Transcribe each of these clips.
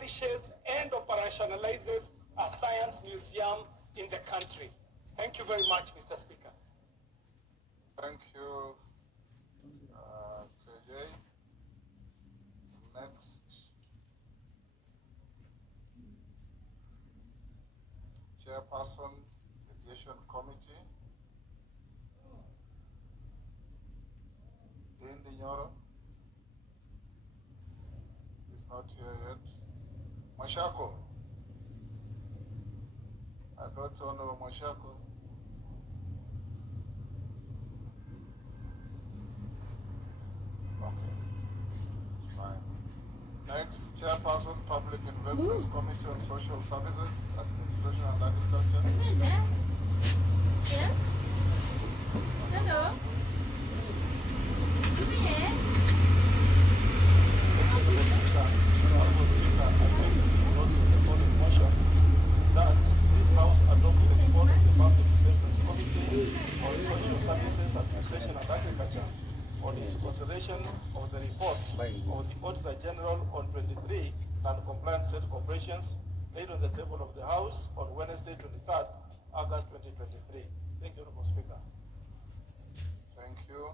establishes and operationalizes a science museum in the country. Thank you very much, Mr. Speaker. Thank you, KJ. Next, Chairperson, Mediation Committee, Dean Nyoro is not here yet. Mashako, I thought Honorable Mashako. Okay, it's fine. Next, Chairperson, Public Investments Committee on Social Services, Administration and Agriculture. Who is that? Yeah? Hello? Come here. That this House adopted the report of the Public Investments Committee on Social Services, Administration and Agriculture on its consideration of the report of the Auditor General on 23 non-compliant state corporations laid on the table of the House on Wednesday, 23rd August 2023. Thank you, Honorable Speaker. Thank you.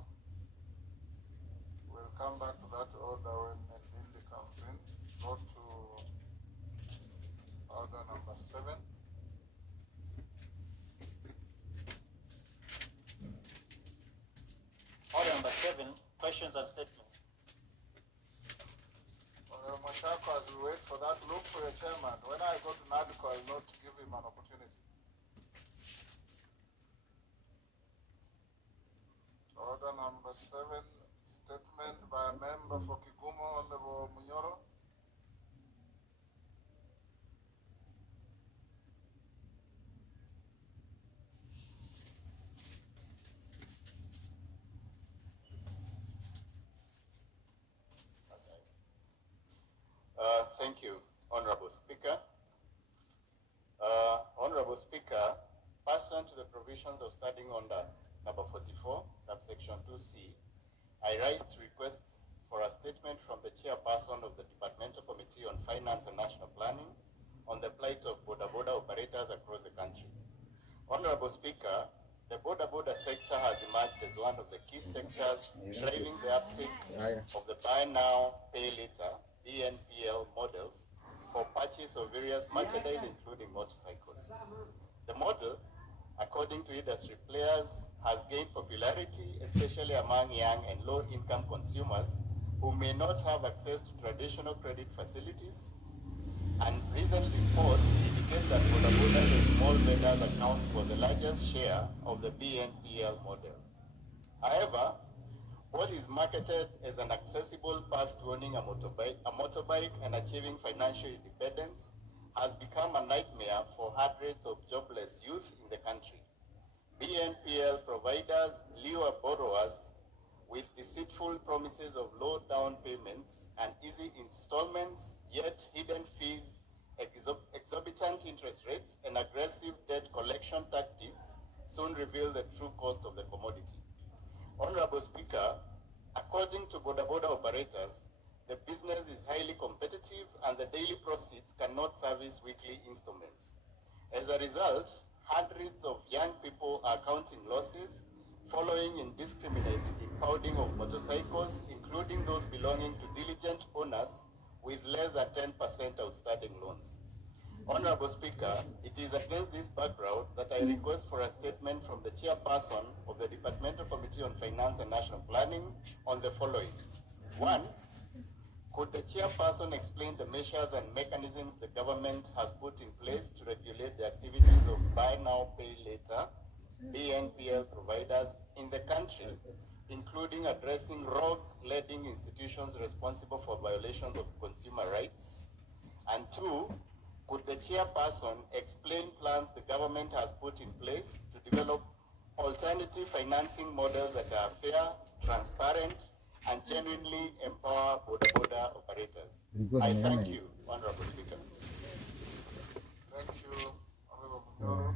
We'll come back to that order when Lindy comes in. Go to order number 7. Order number 7, questions and statements. Mashako, as we wait for that, look for your chairman. When I go to NADCO, I'll not give him an opportunity. Order number 7, statement by a member for Kigumo, Honorable Munyoro. Thank you, Honorable Speaker. Honorable Speaker, pursuant to the provisions of Standing Order number 44, subsection 2C, I rise to request for a statement from the chairperson of the Departmental Committee on Finance and National Planning on the plight of border operators across the country. Honorable Speaker, the border sector has emerged as one of the key sectors driving the uptake of the buy now, pay later BNPL models for purchase of various merchandise, including motorcycles. The model, according to industry players, has gained popularity, especially among young and low-income consumers who may not have access to traditional credit facilities. And recent reports indicate that boda and small vendors account for the largest share of the BNPL model. However, what is marketed as an accessible path to owning a motorbike and achieving financial independence has become a nightmare for hundreds of jobless youth in the country. BNPL providers lure borrowers with deceitful promises of low down payments and easy installments, yet hidden fees, exorbitant interest rates, and aggressive debt collection tactics soon reveal the true cost of the commodity. Honorable Speaker, according to border operators, the business is highly competitive and the daily proceeds cannot service weekly installments. As a result, hundreds of young people are counting losses following indiscriminate impounding of motorcycles, including those belonging to diligent owners with less than 10% outstanding loans. Honorable Speaker, it is against this background that I request for a statement from the chairperson of the Departmental Committee on Finance and National Planning on the following. 1. Could the chairperson explain the measures and mechanisms the government has put in place to regulate the activities of buy now, pay later BNPL providers in the country, including addressing rogue lending institutions responsible for violations of consumer rights? And 2, could the chairperson explain plans the government has put in place to develop alternative financing models that are fair, transparent, and genuinely empower border operators? I thank you, Honorable Speaker. Thank you, Honorable Munyoro.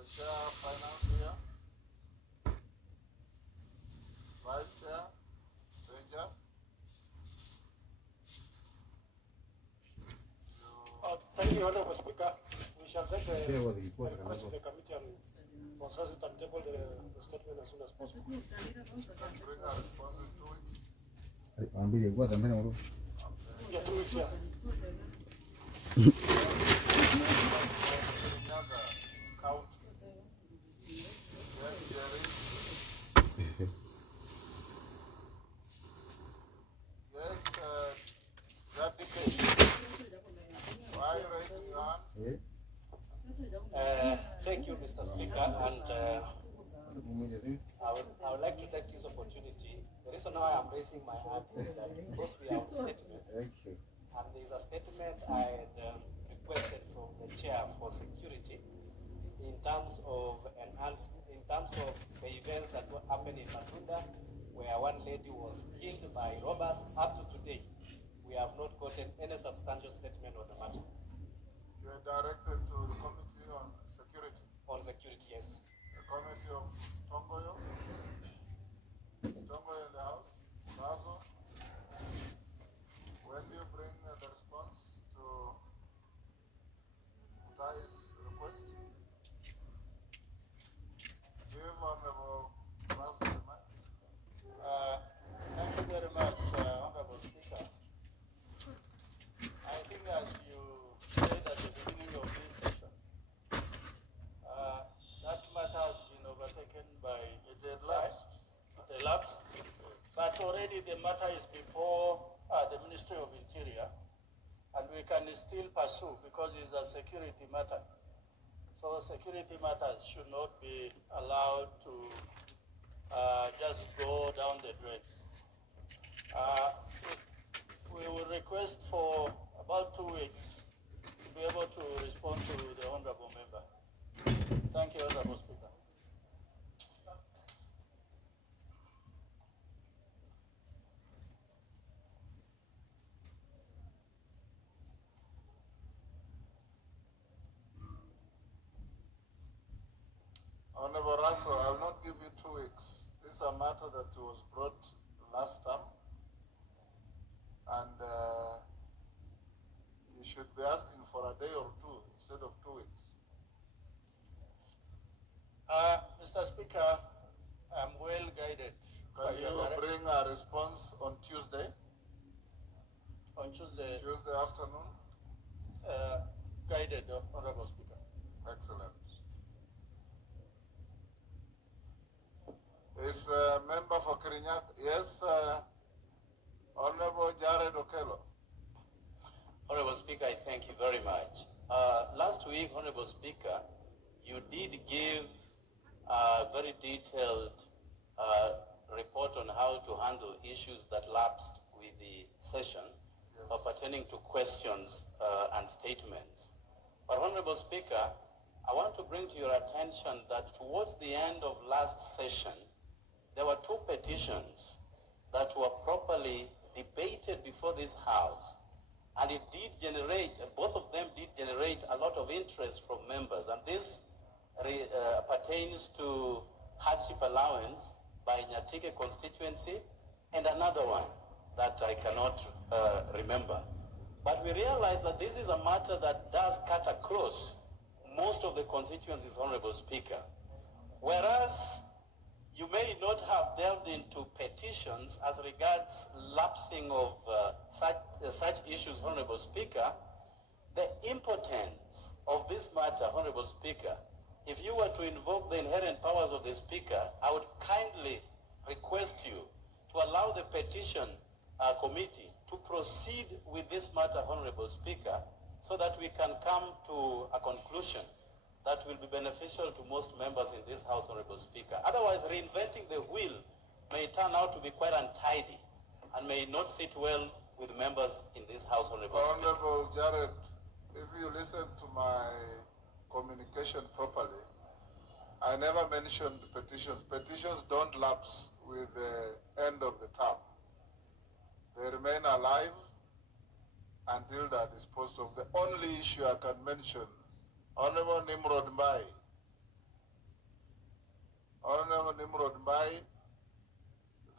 Is the Chair of Finance here? Vice Chair? Ranger? you, Honorable Speaker. We shall take the request of the committee and process it and table the statement as soon as possible. Bring a response in 2 weeks. Yeah, 2 weeks, yeah. County. Yes, Jerry. Yes, that debate. Why are you raising your hand? Thank you, Mr. Speaker, and I would like to take this opportunity. The reason why I'm raising my hand is that because we are on statements, and there's a statement I had requested from the chair for security in terms of the events that were happening in Matunda, where one lady was killed by robbers. Up to today, we have not gotten any substantial statement on the matter. You are directed to the Committee on Security. On security, yes. The Committee of Tongoyo. Is Tongoyo in the House? Mazo? When do you bring the response to Mutai's request? Give Honorable Mazo the mic. Thank you very much, Honorable Speaker. I think as you said at the beginning of this session, that matter has been overtaken by a lapse. But already the matter is before the Ministry of Interior, and we can still pursue because it's a security matter. So security matters should not be allowed to just go down the drain. We will request for about 2 weeks to be able to respond to the Honorable Member. Thank you, Honorable Speaker. Honorable Russell, I will not give you 2 weeks. This is a matter that was brought last time, and you should be asking for a day or two instead of 2 weeks. Mr. Speaker, I'm well guided. Can you bring a response on Tuesday? On Tuesday afternoon? Guided, Honorable Speaker. Excellent. Is a member for Kirinyaga? Yes, Honorable Jared Okello. Honorable Speaker, I thank you very much. Last week, Honorable Speaker, you did give a very detailed report on how to handle issues that lapsed with the session, Yes. pertaining to questions and statements. But Honorable Speaker, I want to bring to your attention that towards the end of last session, there were 2 petitions that were properly debated before this House. And it did generate, both of them did generate a lot of interest from members. And this pertains to hardship allowance by Nyatike constituency and another one that I cannot remember. But we realize that this is a matter that does cut across most of the constituencies, Honorable Speaker. Whereas you may not have delved into petitions as regards lapsing of such issues, Honorable Speaker, the importance of this matter, Honorable Speaker, if you were to invoke the inherent powers of the Speaker, I would kindly request you to allow the petition committee to proceed with this matter, Honorable Speaker, so that we can come to a conclusion that will be beneficial to most members in this House, Honorable Speaker. Otherwise, reinventing the wheel may turn out to be quite untidy and may not sit well with members in this House, Honorable Speaker. Honorable Jared, if you listen to my communication properly, I never mentioned petitions. Petitions don't lapse with the end of the term. They remain alive until they are disposed of. The only issue I can mention, Honorable Nimrod Mbai. Honorable Nimrod Mbai,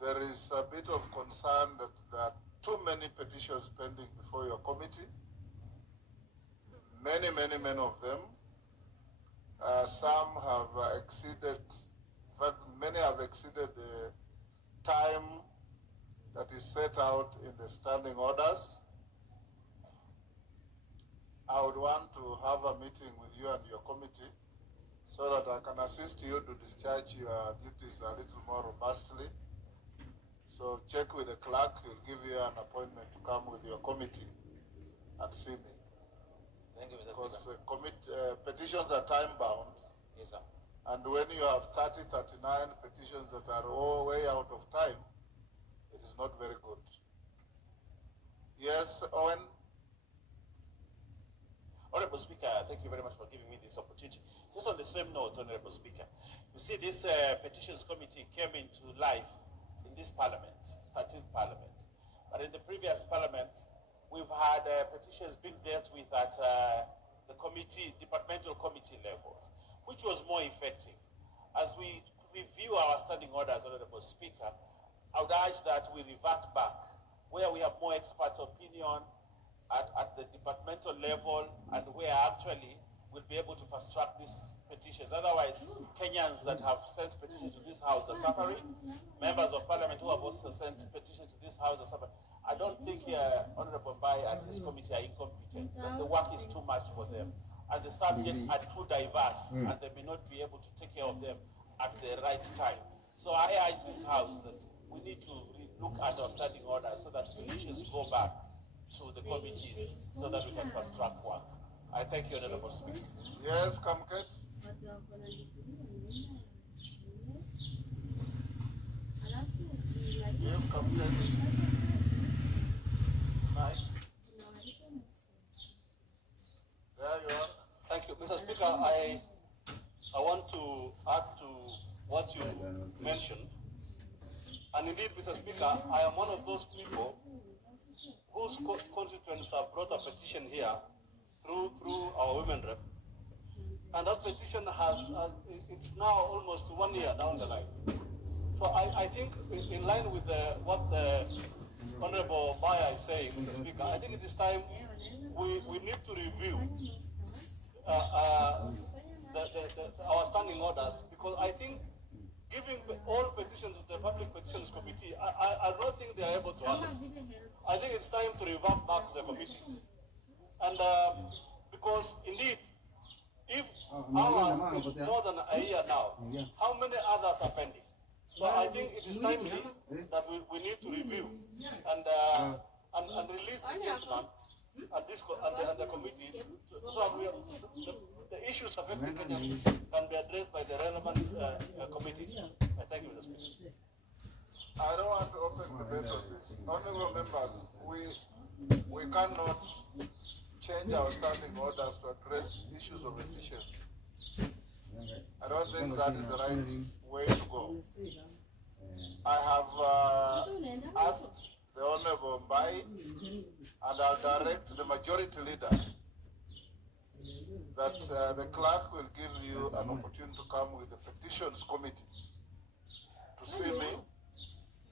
there is a bit of concern that there are too many petitions pending before your committee. many of them. Some have exceeded, but many have exceeded the time that is set out in the standing orders. I would want to have a meeting with you and your committee so that I can assist you to discharge your duties a little more robustly. So check with the clerk, he'll give you an appointment to come with your committee and see me. Thank you, Mr. Because Speaker. petitions are time bound. Yes, sir. And when you have 30, 39 petitions that are all way out of time, it is not very good. Yes, Owen? Honorable Speaker, thank you very much for giving me this opportunity. Just on the same note, Honorable Speaker, you see this petitions committee came into life in this parliament, 13th parliament. But in the previous parliament, we've had petitions being dealt with at the committee, departmental committee levels, which was more effective. As we review our standing orders, Honorable Speaker, I would urge that we revert back where we have more expert opinion at the departmental level and where actually we'll be able to fast track these petitions. Otherwise, Kenyans that have sent petitions to this house are suffering. Members of parliament who have also sent petitions to this house are suffering. I don't think Honorable Bai and his committee are incompetent, but the work is too much for them. And the subjects are too diverse, and they may not be able to take care of them at the right time. So I urge this house that we need to look at our standing orders so that petitions go back to the committees so that we can fast track work. I thank you, Honorable Speaker. Yes, Kamket? Yes, Kamket. There you are. Thank you. Mr. Speaker, I want to add to what you mentioned. And indeed, Mr. Speaker, I am one of those people whose constituents have brought a petition here through our women rep. And that petition it's now almost 1 year down the line. So I think in line with what the Honorable Baya is saying, Mr. Speaker, I think it is time we need to review our standing orders, because I think giving all petitions to the Public Petitions Committee, I don't think they are able to handle. I think it's time to revert back to the committees. And because indeed, if ours is more than a year now, how many others are pending? So I think it is timely that we need to review and release this gentleman and the committee so that the issues affecting Kenya can be addressed by the relevant committees. I thank you, Mr. Speaker. I don't want to open debate on this. Honorable members, we cannot change our standing orders to address issues of efficiency. I don't think that is the right way to go. I have asked the Honorable Mbai, and I'll direct the majority leader that the clerk will give you an opportunity to come with the petitions committee to see me,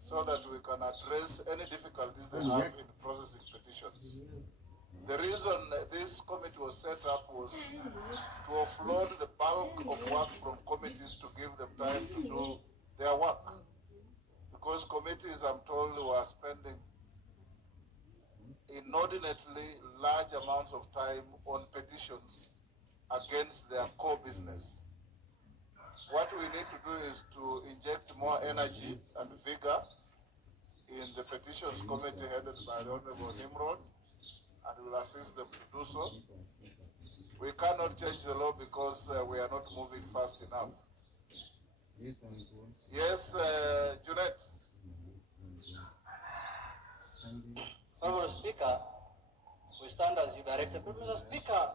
so that we can address any difficulties they have in processing petitions. The reason this committee was set up was to offload the bulk of work from committees to give them time to do their work. Because committees, I'm told, were spending inordinately large amounts of time on petitions against their core business. What we need to do is to inject more energy and vigor in the petitions committee headed by the Honorable Nimrod, and we will assist them to do so. We cannot change the law because we are not moving fast enough. Yes, Junet. Honorable Speaker, we stand as you directed. But Mr. Speaker,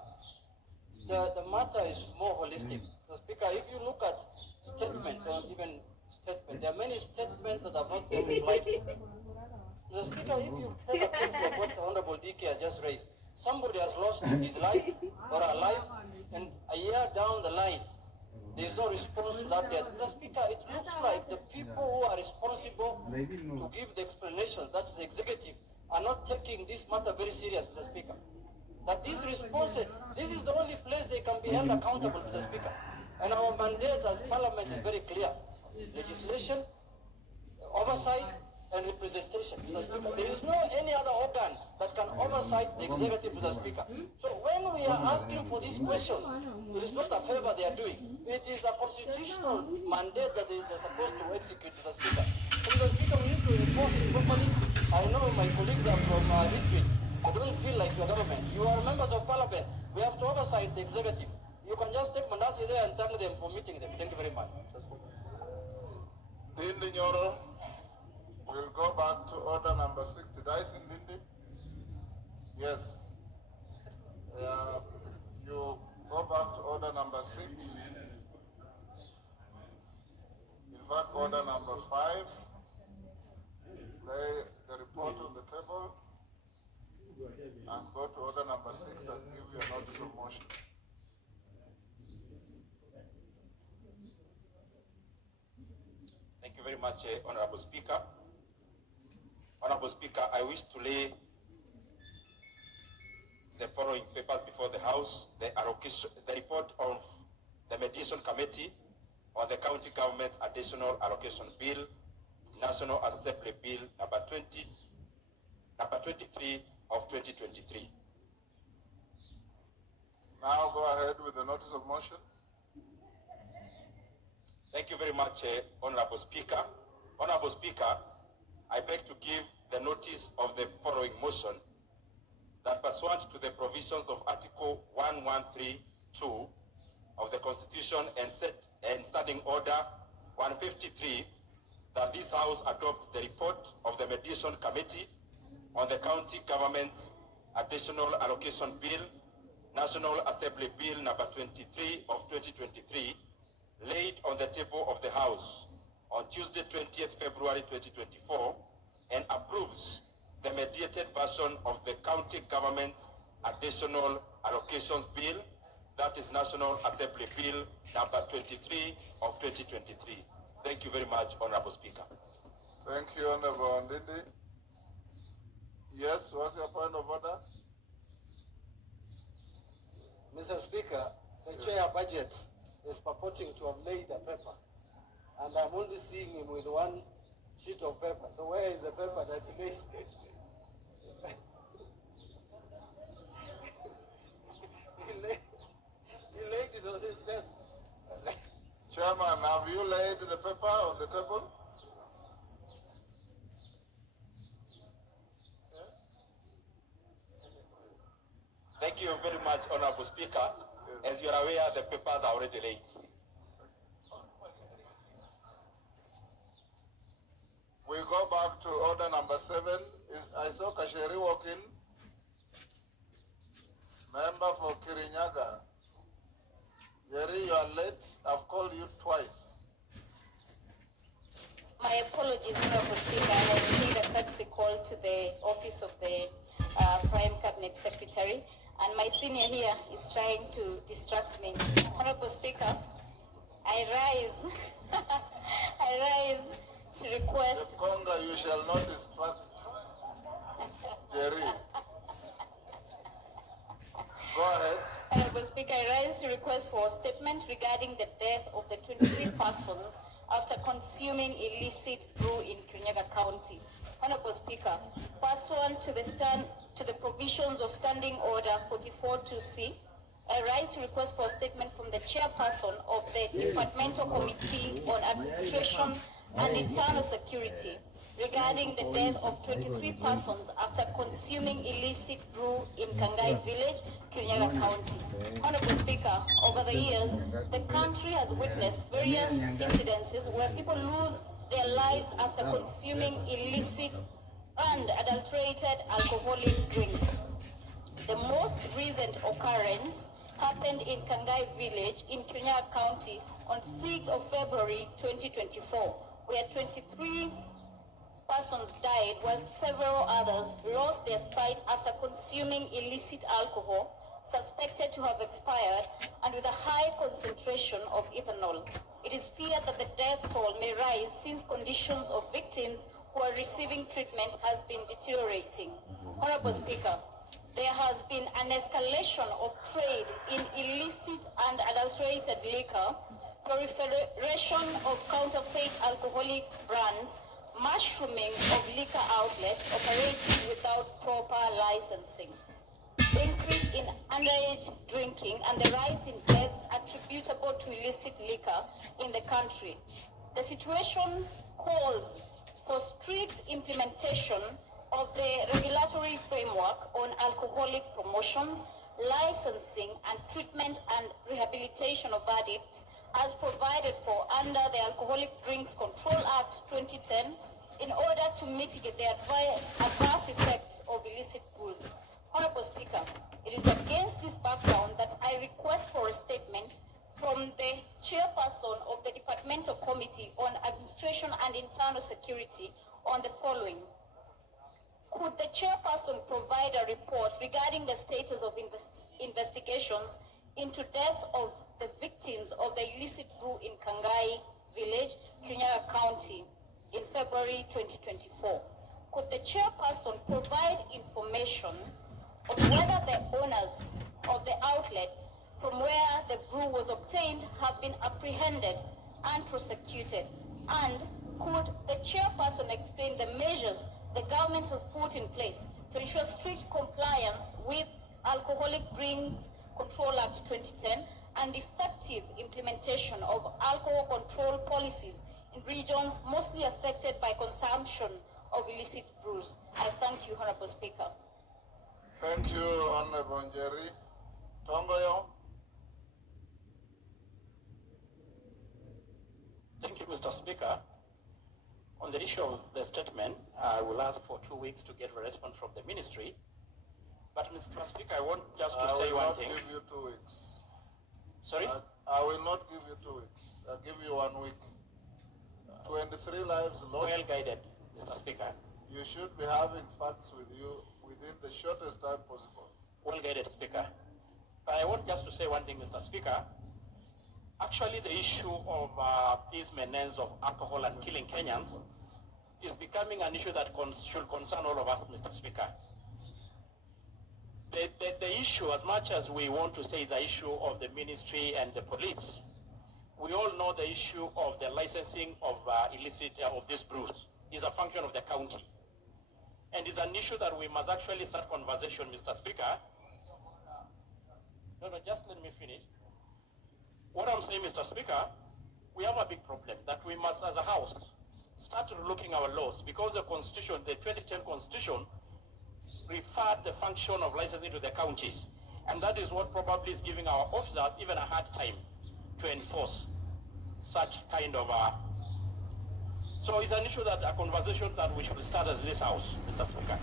the matter is more holistic. Mr. Speaker, if you look at statements, or even statements, there are many statements that have not been replied to. Mr. Speaker, if you take attention to what the Honorable DK has just raised, somebody has lost his life or her life, and a year down the line, there is no response to that yet. Mr. Speaker, it looks like the people who are responsible to give the explanations, that is the executive, are not taking this matter very serious, Mr. Speaker. That these responses, this is the only place they can be held accountable to the Speaker. And our mandate as Parliament is very clear. Legislation, oversight, and representation to the Speaker. There is no any other organ that can oversight the executive to the Speaker. So when we are asking for these questions, it is not a favor they are doing. It is a constitutional mandate that they are supposed to execute to the Speaker. So the Speaker, we need to enforce it properly. I know my colleagues are from Lithuania. I don't feel like your government. You are members of Parliament. We have to oversight the executive. You can just take Mandasi there and thank them for meeting them. Thank you very much. Dindi Nyoro, we'll go back to order number 6. Did I see Dindi? Yes. You go back to order number 6. In fact, order number 5. Lay the report on the table and go to order number 6 and give you a notice of motion. Thank you very much, Honorable Speaker. Honorable Speaker, I wish to lay the following papers before the House: the report of the Mediation Committee on the County Government Additional Allocation Bill, National Assembly Bill number 23 of 2023. Now go ahead with the notice of motion. Thank you very much, Honorable Speaker. Honorable Speaker, I beg to give the notice of the following motion: that pursuant to the provisions of Article 1132 of the Constitution and Standing Order 153, that this House adopts the report of the Mediation Committee on the County Government Additional Allocation Bill, National Assembly Bill number 23 of 2023, laid on the table of the House on Tuesday, 20th February 2024, and approves the mediated version of the County Government Additional Allocations Bill, that is National Assembly Bill number 23 of 2023. Thank you very much, Honorable Speaker. Thank you, Honorable Ndindi. Yes, what's your point of order? Mr. Speaker, the chair budget is purporting to have laid a paper, and I'm only seeing him with one sheet of paper. So where is the paper that he laid? he laid it on his desk. Chairman, have you laid the paper on the table? Thank you very much, Honorable Speaker. As you are aware, the papers are already laid. We go back to order number 7. I saw Kasheri walk in. Member for Kirinyaga. Jerry, you are late. I've called you twice. My apologies, Honorable Speaker. I received a courtesy call to the office of the Prime Cabinet Secretary, and my senior here is trying to distract me. Honorable Speaker, I rise, I rise to request... The Conga, you shall not distract Jerry. Go ahead. Honorable Speaker, I rise to request for a statement regarding the death of the 23 persons after consuming illicit brew in Kirinyaga County. Honorable Speaker, pursuant to the provisions of Standing Order 44-2C, I rise to request for a statement from the chairperson of the Departmental Committee on Administration and Internal Security regarding the death of 23 persons after consuming illicit brew in Kangai Village, Kirinyaga County. Honorable Speaker, over the years, the country has witnessed various incidences where people lose their lives after consuming illicit and adulterated alcoholic drinks. The most recent occurrence happened in Kangai Village in Kirinyaga County on 6th of February 2024, where 23 persons died while several others lost their sight after consuming illicit alcohol suspected to have expired and with a high concentration of ethanol. It is feared that the death toll may rise since conditions of victims who are receiving treatment has been deteriorating. Honorable Speaker, there has been an escalation of trade in illicit and adulterated liquor, proliferation of counterfeit alcoholic brands, mushrooming of liquor outlets operating without proper licensing, increase in underage drinking, and the rise in deaths attributable to illicit liquor in the country. The situation calls for strict implementation of the regulatory framework on alcoholic promotions, licensing, and treatment and rehabilitation of addicts as provided for under the Alcoholic Drinks Control Act 2010 in order to mitigate the adverse effects of illicit brews. Honorable Speaker, it is against this background that I request for a statement from the chairperson of the Departmental Committee on Administration and Internal Security on the following. Could the chairperson provide a report regarding the status of investigations into deaths of the victims of the illicit brew in Kangai Village, Kirinyaga County in February 2024? Could the chairperson provide information on whether the owners of the outlets from where the brew was obtained have been apprehended and prosecuted? And could the chairperson explain the measures the government has put in place to ensure strict compliance with Alcoholic Drinks Control Act 2010 and effective implementation of alcohol control policies in regions mostly affected by consumption of illicit brews? I thank you, Honorable Speaker. Thank you, Honorable Njeri. Tongoyo. Thank you, Mr. Speaker. On the issue of the statement, I will ask for 2 weeks to get a response from the ministry. But, Mr. Speaker, I want just to say one thing. I will not give you 2 weeks. Sorry? I will not give you 2 weeks. I'll give you 1 week. 23 lives lost. Well guided, Mr. Speaker. You should be having facts with you within the shortest time possible. Well guided, Speaker. But I want just to say one thing, Mr. Speaker. Actually, the issue of these menace of alcohol and killing Kenyans is becoming an issue that should concern all of us, Mr. Speaker. The issue, as much as we want to say, is the issue of the ministry and the police. We all know the issue of the licensing of illicit of these brews is a function of the county, and it's an issue that we must actually start conversation, Mr. Speaker. No, just let me finish. What I'm saying, Mr. Speaker, we have a big problem that we must, as a house, start looking our laws, because the Constitution, the 2010 Constitution, referred the function of licensing to the counties, and that is what probably is giving our officers even a hard time to enforce such kind of so it's an issue that a conversation that we should start as this house, Mr. Speaker.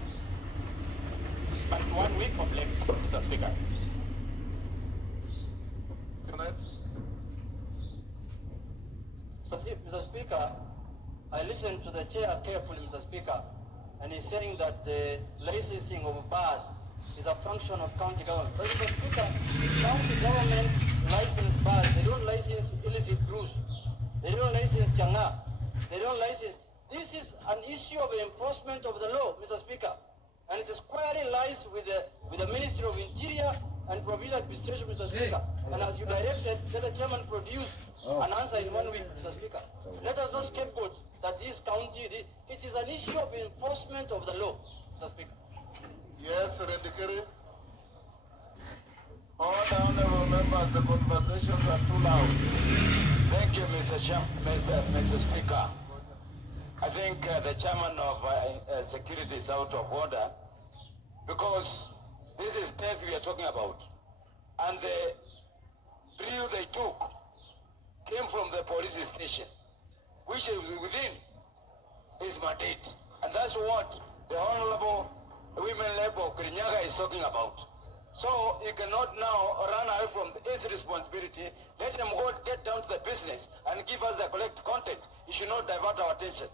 But 1 week of length, Mr. Speaker. Mr. Speaker, I listened to the chair carefully, Mr. Speaker, and he's saying that the licensing of bars is a function of county government. But Mr. Speaker, county governments license bars. They don't license illicit brews. They don't license changa. They don't license. This is an issue of enforcement of the law, Mr. Speaker, and it squarely lies with the Ministry of Interior and Provincial Administration, Mr. Speaker. And as you directed, let the chairman produce an answer in 1 week, Mr. Speaker. Let us not scapegoat that this county, it is an issue of enforcement of the law, Mr. Speaker. Yes, Rendikiri. All the honorable members, the conversations are too loud. Thank you, Mr. Speaker. I think the chairman of security is out of order, because this is death we are talking about. And the brew they took came from the police station, which is within his mandate. And that's what the Honorable Women Rep of Kirinyaga is talking about. So you cannot now run away from his responsibility. Let him go get down to the business and give us the correct content. He should not divert our attention.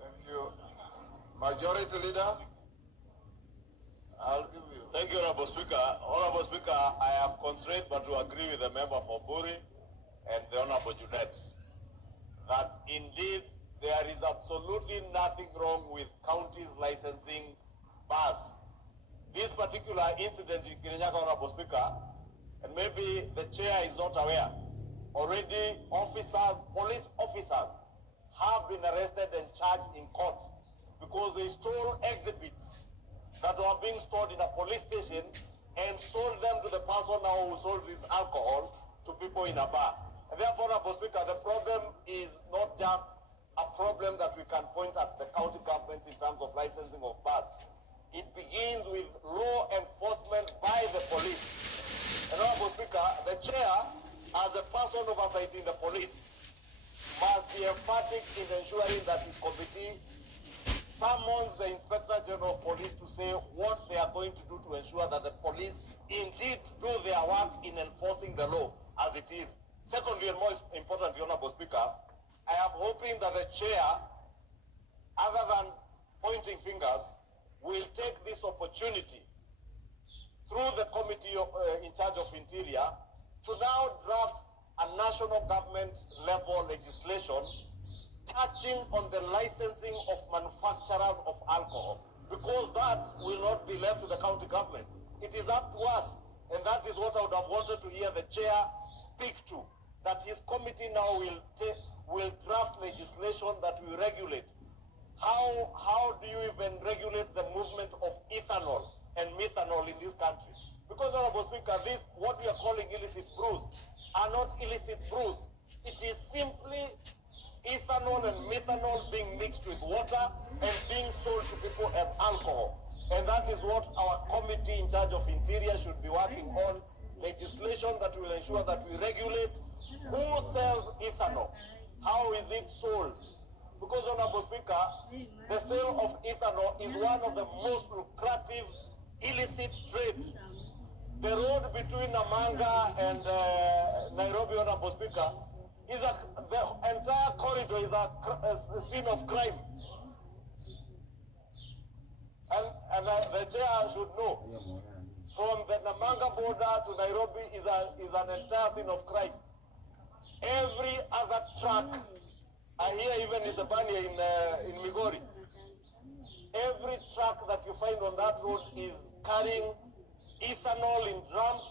Thank you. Majority Leader, I'll give you. Thank you, Honorable Speaker. Honorable Speaker, I am constrained but to agree with the member for Buri and the Honorable Junet that indeed there is absolutely nothing wrong with counties licensing bars this particular incident in Kirinyaga, Honorable Speaker, and maybe the chair is not aware, already officers, police officers, have been arrested and charged in court because they stole exhibits that were being stored in a police station and sold them to the person now who sold this alcohol to people in a bar. And therefore, Honorable Speaker, the problem is not just a problem that we can point at the county governments in terms of licensing of bars. It begins with law enforcement by the police. And Honorable Speaker, the chair, as a person oversight in the police, must be emphatic in ensuring that his committee summons the Inspector General of Police to say what they are going to do to ensure that the police indeed do their work in enforcing the law as it is. Secondly, and more importantly, Honorable Speaker, I am hoping that the chair, other than pointing fingers, will take this opportunity through the committee in charge of Interior to now draft a national government level legislation touching on the licensing of manufacturers of alcohol, because that will not be left to the county government. It is up to us, and that is what I would have wanted to hear the chair speak to, that his committee now will draft legislation that will regulate. How do you even regulate the movement of ethanol and methanol in this country? Because, Honorable Speaker, this, what we are calling illicit brews, are not illicit brews. It is simply ethanol and methanol being mixed with water and being sold to people as alcohol. And that is what our committee in charge of Interior should be working on, legislation that will ensure that we regulate who sells ethanol, how is it sold. Because, Honorable Speaker, the sale of ethanol is one of the most lucrative illicit trade. The road between Namanga and Nairobi, Honorable Speaker, the entire corridor is a scene of crime. And the chair should know, from the Namanga border to Nairobi is an entire scene of crime. Every other truck, I hear even Isabania in Migori, every truck that you find on that road is carrying ethanol in drums.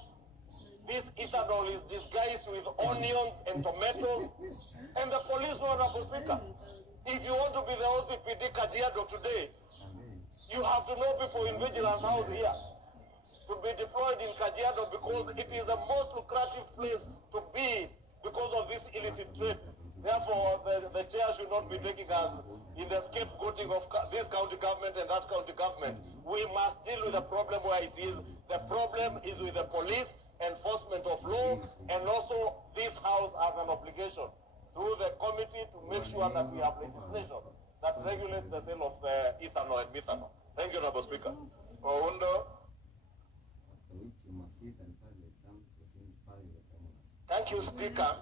This ethanol is disguised with onions and tomatoes. And the police know, Honorable Speaker, if you want to be the OCPD Kajiado today, you have to know people in Vigilance House here to be deployed in Kajiado, because it is the most lucrative place to be because of this illicit trade. Therefore, the chair should not be taking us in the scapegoating of this county government and that county government. We must deal with the problem where it is. The problem is with the police, enforcement of law, and also this house has an obligation through the committee to make sure that we have legislation that regulates the sale of ethanol and methanol. Thank you, Honorable Speaker. Oundo. Thank you, Speaker.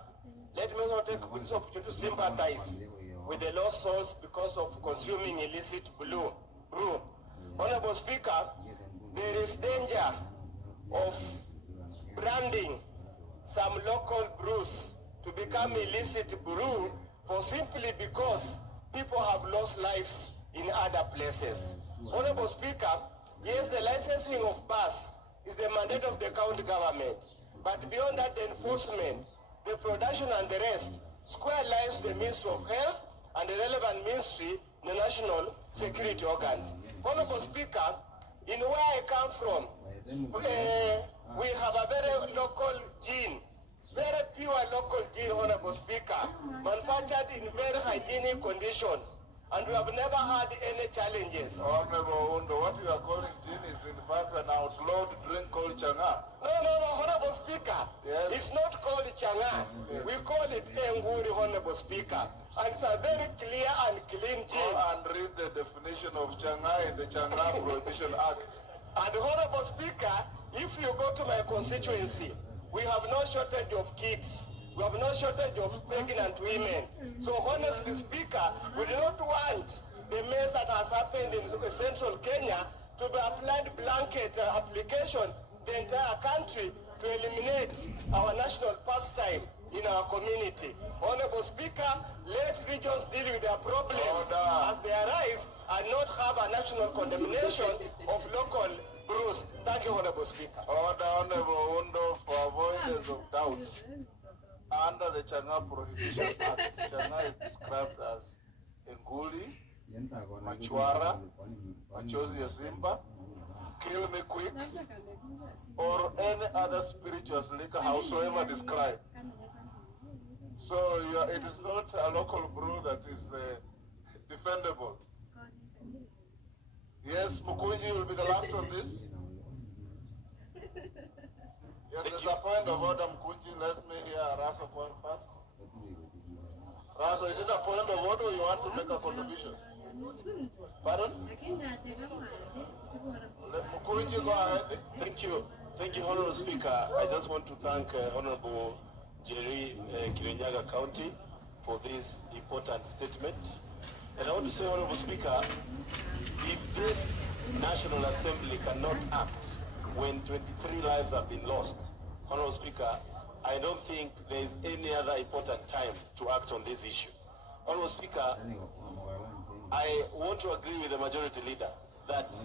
Let me also take this opportunity to sympathize with the lost souls because of consuming illicit brew. Honorable Speaker, there is danger of branding some local brews to become illicit brew simply because people have lost lives in other places. Honorable Speaker, yes, the licensing of bars is the mandate of the county government, but beyond that, the enforcement, the production and the rest, square lines the Ministry of Health and the relevant ministry, the national security organs. Honorable Speaker, in where I come from, we have a very local gin, very pure local gin, Honorable Speaker, manufactured in very hygienic conditions, and we have never had any challenges. Honorable Undo, what you are calling gin is in fact an outlawed drink called changa. No, Honorable Speaker. Yes. It's not called changa. Yes. We call it enguri, Honorable Speaker. And it's a very clear and clean gin. Go and read the definition of changa in the Changa Prohibition Act. And Honorable Speaker, if you go to my constituency, we have no shortage of kids. We have no shortage of pregnant women. So honestly, Speaker, we do not want the mess that has happened in central Kenya to be applied blanket application the entire country to eliminate our national pastime in our community. Honorable Speaker, let regions deal with their problems as they arise and not have a national condemnation of local Bruce, thank you, Honorable Speaker. Order, Honorable Undo, for avoidance of doubt. Under the Changa Prohibition Act, Changa is described as Nguli, Machwara, Machozi Simba, Kill Me Quick, or any other spirituous liquor, howsoever described. So it is not a local brew that is defendable. Yes, Mukunji will be the last on this. Yes, there's a point of order, Mukunji. Let me hear Raso point first. Raso, is it a point of order or you want to make a contribution? Pardon? Let Mukunji go ahead. Thank you. Thank you, Honorable Speaker. I just want to thank Honorable Jerry Kirinyaga County for this important statement. And I want to say, Honorable Speaker, if this National Assembly cannot act when 23 lives have been lost, Honorable Speaker, I don't think there is any other important time to act on this issue. Honorable Speaker, I want to agree with the majority leader that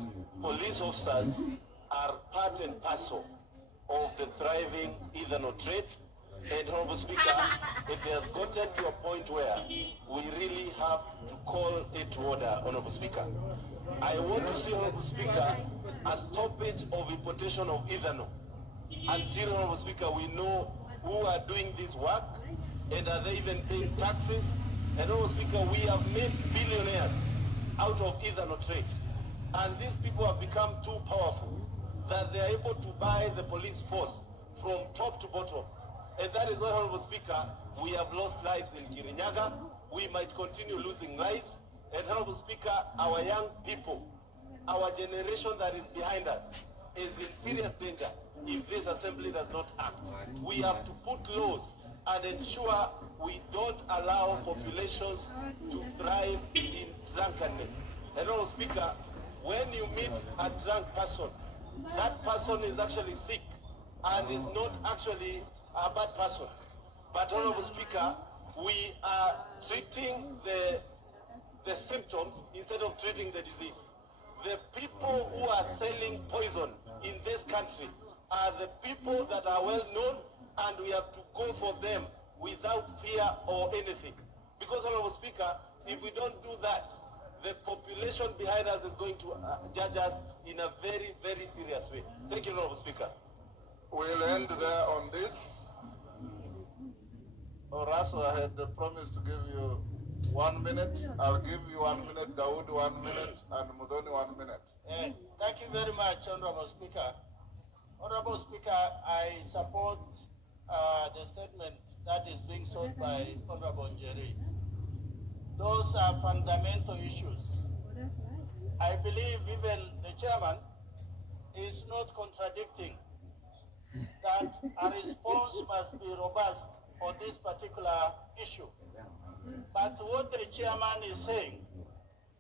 police officers are part and parcel of the thriving Ethano trade. And Honorable Speaker, it has gotten to a point where we really have to call it to order, Honorable Speaker. I want to see, Honorable Speaker, a stoppage of importation of Ethano until, Honorable Speaker, we know who are doing this work and are they even paying taxes. And Honorable Speaker, we have made billionaires out of Ethano trade. And these people have become too powerful that they are able to buy the police force from top to bottom. And that is why, Honorable Speaker, we have lost lives in Kirinyaga. We might continue losing lives. And Honorable Speaker, our young people, our generation that is behind us is in serious danger if this assembly does not act. We have to put laws and ensure we don't allow populations to thrive in drunkenness. And Honorable Speaker, when you meet a drunk person, that person is actually sick and is not actually a bad person. But Honorable Speaker, we are treating the symptoms instead of treating the disease. The people who are selling poison in this country are the people that are well known, and we have to go for them without fear or anything. Because, Honorable Speaker, if we don't do that, the population behind us is going to judge us in a very, very serious way. Thank you, Honorable Speaker. We'll end there on this. Raso, I had promised to give you 1 minute. I'll give you 1 minute, Dawood 1 minute, and Mudhoni 1 minute. Thank you very much, Honorable Speaker. Honorable Speaker, I support the statement that is being sought by Honorable Njeri. Those are fundamental issues. I believe even the chairman is not contradicting that a response must be robust on this particular issue. But what the chairman is saying,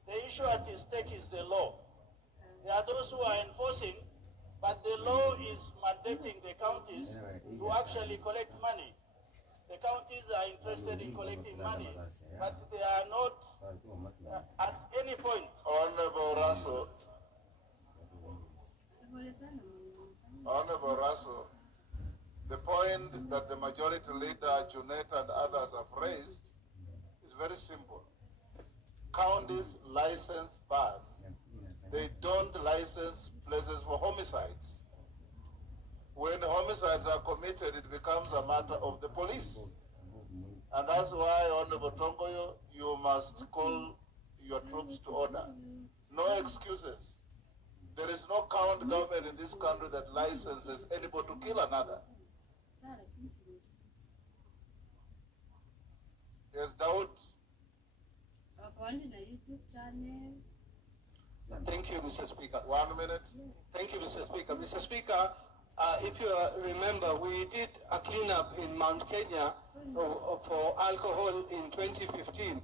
the issue at stake is the law. There are those who are enforcing, but the law is mandating the counties to actually collect money. The counties are interested in collecting money, but they are not at any point. Honorable Raso, Honorable Raso, the point that the majority leader, Junet, and others have raised is very simple. Counties license bars. They don't license places for homicides. When homicides are committed, it becomes a matter of the police. And that's why, Honorable Tongoyo, you must call your troops to order. No excuses. There is no county government in this country that licenses anybody to kill another. Yes, Dawood. Thank you, Mr. Speaker. 1 minute. Thank you, Mr. Speaker. Mr. Speaker, if you remember, we did a cleanup in Mount Kenya for alcohol in 2015.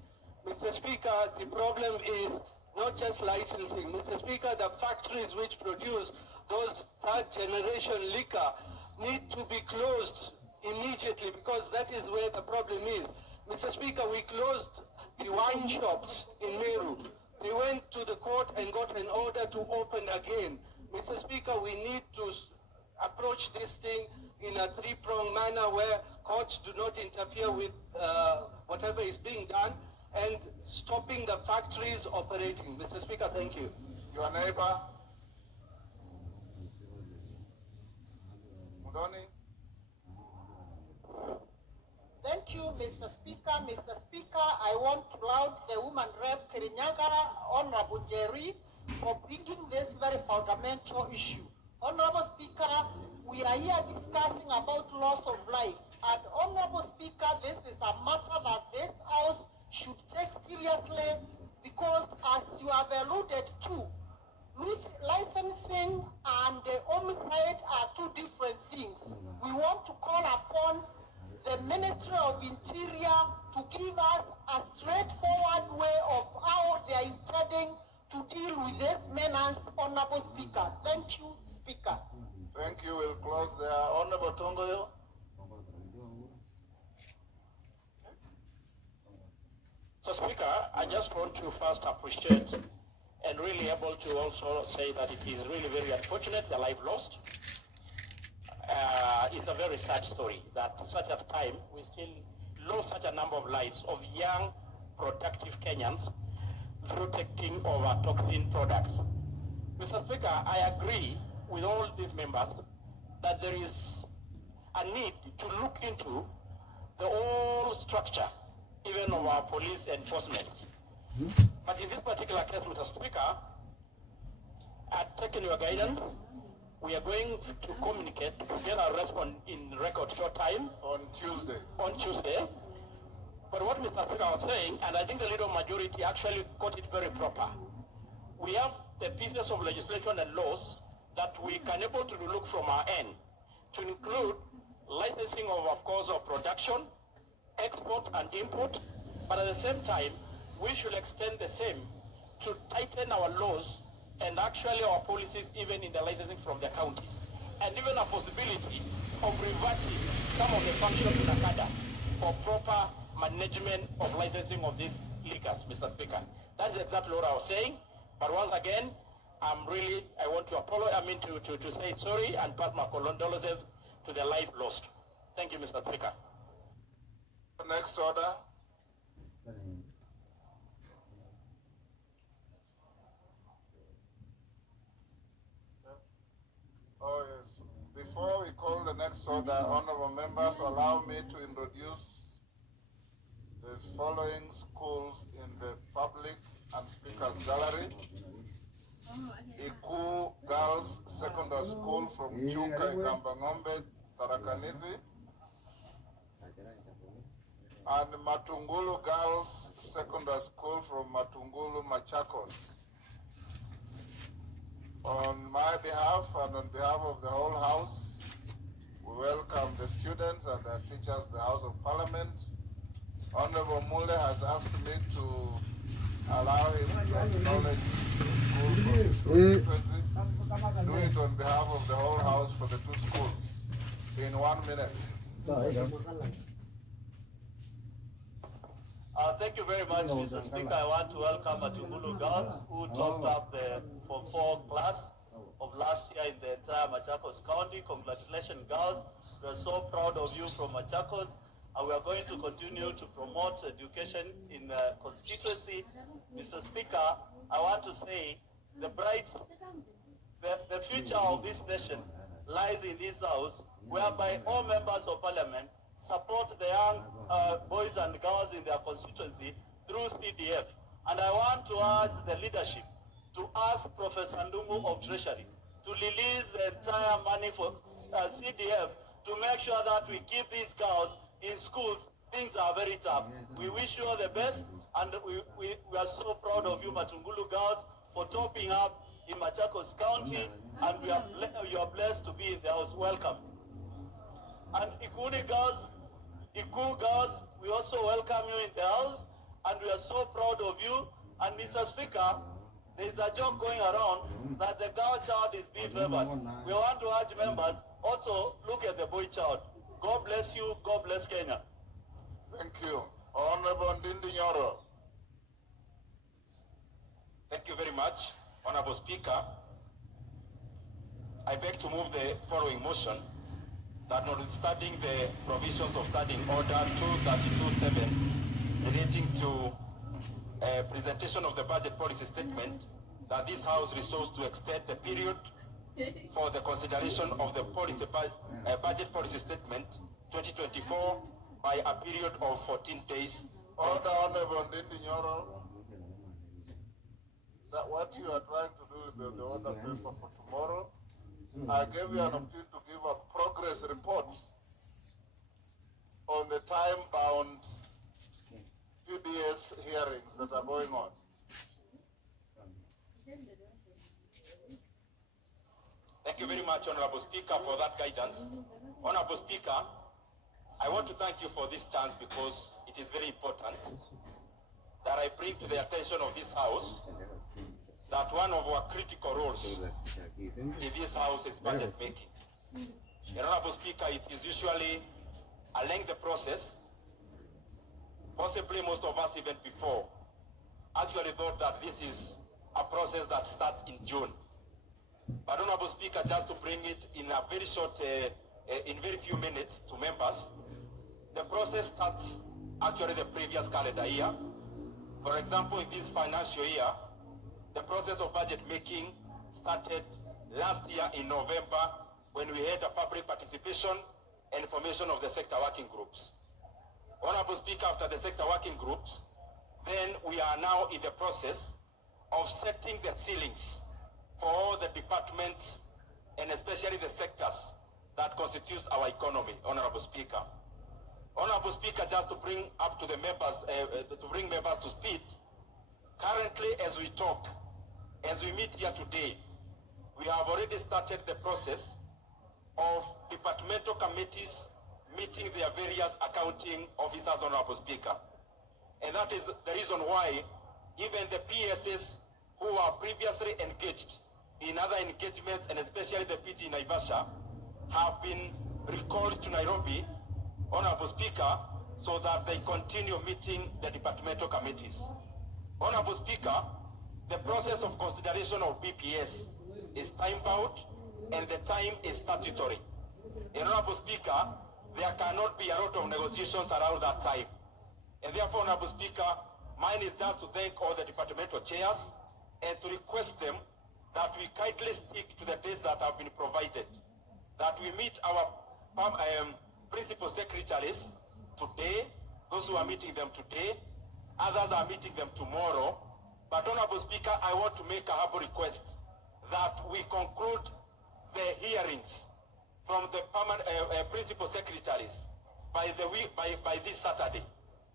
Mr. Speaker, the problem is not just licensing. Mr. Speaker, the factories which produce those third-generation liquor need to be closed immediately, because that is where the problem is. Mr. Speaker, we closed the wine shops in Meru. We went to the court and got an order to open again. Mr. Speaker, we need to approach this thing in a three-pronged manner where courts do not interfere with whatever is being done and stopping the factories operating. Mr. Speaker, thank you. Your neighbor. Mudoni. Thank you, Mr. Speaker. Mr. Speaker, I want to laud the woman rep Kirinyaga, Honorable Jerry, for bringing this very fundamental issue. Honorable Speaker, we are here discussing about loss of life. And Honorable Speaker, this is a matter that this House should take seriously because, as you have alluded to, licensing and homicide are two different things. We want to call upon the Ministry of Interior to give us a straightforward way of how they are intending to deal with this menace, Honorable Speaker. Thank you, Speaker. Thank you. We'll close there. Honorable Tongoyo. So, Speaker, I just want to first appreciate and really able to also say that it is really very unfortunate, the life lost. It's a very sad story that such a time we still lost such a number of lives of young, productive Kenyans through taking over toxin products. Mr. Speaker, I agree with all these members that there is a need to look into the whole structure, even of our police enforcement. But in this particular case, Mr. Speaker, I've taken your guidance. We are going to communicate to get a response in record short time. On Tuesday. On Tuesday. But what Mr. Speaker was saying, and I think the leader majority actually got it very proper. We have the pieces of legislation and laws that we can able to look from our end to include licensing of course, of production, export and import, but at the same time, we should extend the same to tighten our laws and actually our policies even in the licensing from the counties. And even a possibility of reverting some of the functions in NACADA for proper management of licensing of these liquors, Mr. Speaker. That is exactly what I was saying. But once again, I want to apologize, to say sorry and pass my condolences to the life lost. Thank you, Mr. Speaker. Next order. Oh yes. Before we call the next order, honorable members, allow me to introduce the following schools in the public and speakers gallery. Iku Girls Secondary School from Chuka, Ikambangombe, Tharaka-Nithi. And Matungulu Girls Secondary School from Matungulu, Machakos. On my behalf and on behalf of the whole House, we welcome the students and their teachers to the House of Parliament. Honorable Mule has asked me to allow him to acknowledge the schools from his constituency. Do it on behalf of the whole House for the two schools in 1 minute. Thank you very much, Mr. Speaker. I want to welcome Matungulu girls who topped up the Form 4 class of last year in the entire Machakos County. Congratulations, girls. We are so proud of you from Machakos, and we are going to continue to promote education in the constituency. Mr. Speaker, I want to say the future of this nation lies in this House, whereby all members of Parliament support the young boys and girls in their constituency through CDF. And I want to urge the leadership to ask Professor Ndungu of Treasury to release the entire money for CDF to make sure that we keep these girls in schools. Things are very tough. We wish you all the best, and we are so proud of you, Matungulu girls, for topping up in Machakos County, and you are blessed to be in the House. Welcome. And Ikuni girls, Iku girls, we also welcome you in the House, and we are so proud of you. And Mr. Speaker, there is a joke going around that the girl child is being favored. We want to urge members also look at the boy child. God bless you. God bless Kenya. Thank you. Honorable Ndindi Nyoro. Thank you very much, Honorable Speaker. I beg to move the following motion, that notwithstanding the provisions of Standing Order 232.7 relating to presentation of the budget policy statement, that this House resolves to extend the period for the consideration of the budget policy statement 2024 by a period of 14 days. Order, Honorable Ndindi Nyoro. That what you are trying to do with the order paper for tomorrow? I gave you an opportunity to give a progress report on the time-bound PDS hearings that are going on. Thank you very much, Honorable Speaker, for that guidance. Honorable Speaker, I want to thank you for this chance because it is very important that I bring to the attention of this House that one of our critical roles in this House is budget making. Honorable Speaker, it is usually a lengthy process. Possibly most of us even before actually thought that this is a process that starts in June. But Honorable Speaker, just to bring it in a very short, in very few minutes to members, the process starts actually the previous calendar year. For example, in this financial year, the process of budget making started last year in November when we had a public participation and formation of the sector working groups. Honorable Speaker, after the sector working groups, then we are now in the process of setting the ceilings for all the departments and especially the sectors that constitutes our economy, Honorable Speaker. Honorable Speaker, just to bring up to the members, to bring members to speed, currently as we talk, as we meet here today, we have already started the process of departmental committees meeting their various accounting officers, Honorable Speaker. And that is the reason why even the PSs who were previously engaged in other engagements, and especially the PG Naivasha, have been recalled to Nairobi, Honorable Speaker, so that they continue meeting the departmental committees. Honorable Speaker, the process of consideration of BPS is time-bound and the time is statutory. Honorable Speaker, there cannot be a lot of negotiations around that time. And therefore, Honorable Speaker, mine is just to thank all the departmental chairs and to request them that we kindly stick to the dates that have been provided, that we meet our principal secretaries today, those who are meeting them today, others are meeting them tomorrow. But Honorable Speaker, I want to make a humble request that we conclude the hearings from the principal secretaries by this Saturday,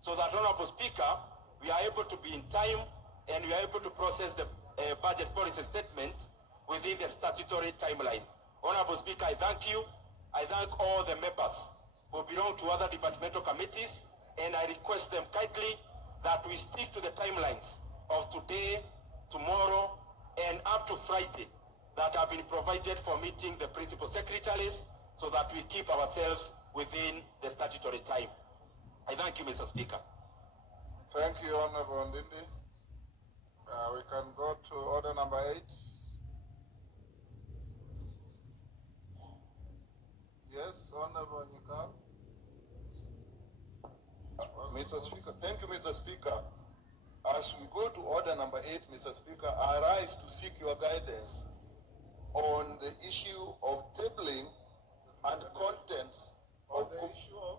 so that Honorable Speaker, we are able to be in time and we are able to process the budget policy statement within the statutory timeline. Honorable Speaker, I thank you. I thank all the members who belong to other departmental committees, and I request them kindly that we stick to the timelines of today, tomorrow, and up to Friday that have been provided for meeting the principal secretaries, so that we keep ourselves within the statutory time. I thank you, Mr. Speaker. Thank you, Honorable Ndindi. We can go to order number 8. Yes, Honorable Nyikal. Mr. Speaker, thank you, Mr. Speaker. As we go to order number 8, Mr. Speaker, I rise to seek your guidance on the issue of tabling and contents of the issue of.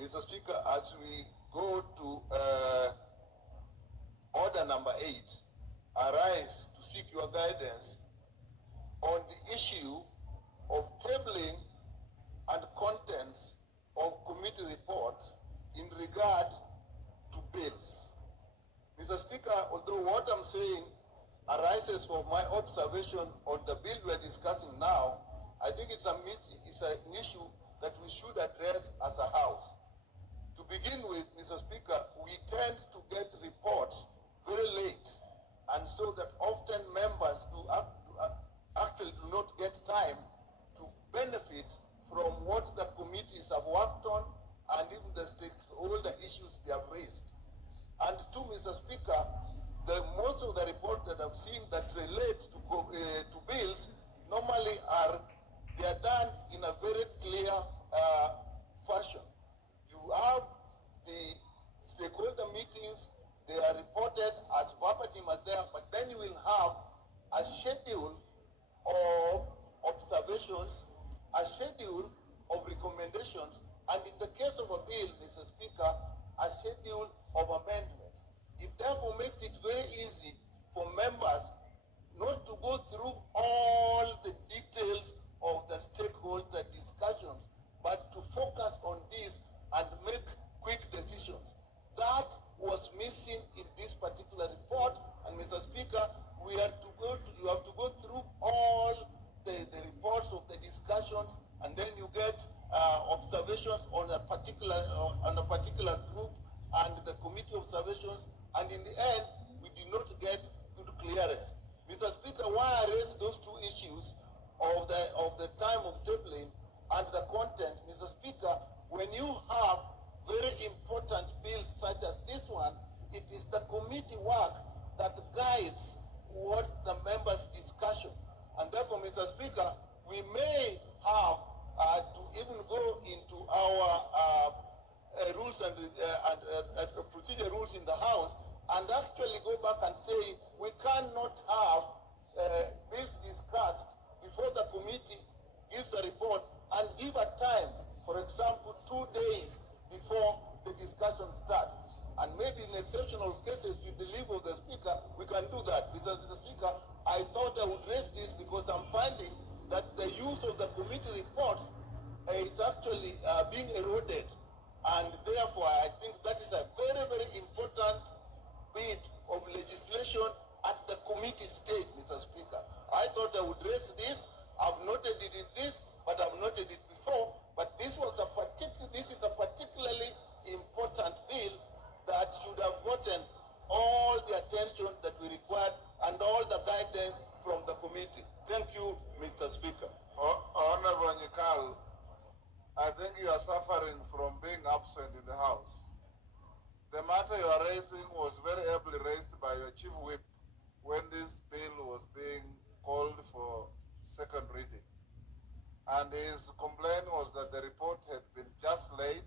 Mr. Speaker, as we go to order number 8, I rise to seek your guidance on the issue of tabling and contents of committee reports in regard to bills. Mr. Speaker, although what I'm saying arises from my observation on the bill we're discussing now, I think it's an issue that we should address as a House. To begin with, Mr. Speaker, we tend to get reports very late, and so that often members actually do not get time to benefit from what the committees have worked on and even the stakeholder issues they have raised. And two, Mr. Speaker, most of the reports that I've seen that relate to bills normally they are done in a very clear fashion. You have the stakeholder meetings, they are reported as verbatim as there, but then you will have a schedule of observations, a schedule of recommendations, and in the case of a bill, Mr. Speaker, a schedule of amendments. It therefore makes it very easy for members not to go through all the details of the stakeholder discussions, but to focus on this and make quick decisions. That was missing in this particular report, and Mr. Speaker, you have to go through all the reports of the discussions, and then you get observations on a particular group and the committee observations, and in the end, we did not get good clearance. Mr. Speaker, why I raise those two issues of the time of tabling and the content, Mr. Speaker, when you have very important bills such as this one, it is the committee work that guides what the members' discussion. And therefore, Mr. Speaker, we may have to even go into our rules and procedure rules in the House and actually go back and say we cannot have bills discussed before the committee gives a report and give a time, for example, 2 days before the discussion starts. And maybe in exceptional cases, with the leave of the Speaker, we can do that. Mr. Speaker, I thought I would raise this because I'm finding that the use of the committee reports is actually being eroded. And therefore, I think that is a very, very important bit of legislation at the committee stage, Mr. Speaker. I thought I would raise this. I've noted it in this, but I've noted it before. But this is a particularly important bill that should have gotten all the attention that we required and all the guidance from the committee. Thank you, Mr. Speaker. Honorable Nyikal, I think you are suffering from being absent in the House. The matter you are raising was very ably raised by your chief whip when this bill was being called for second reading. And his complaint was that the report had been just laid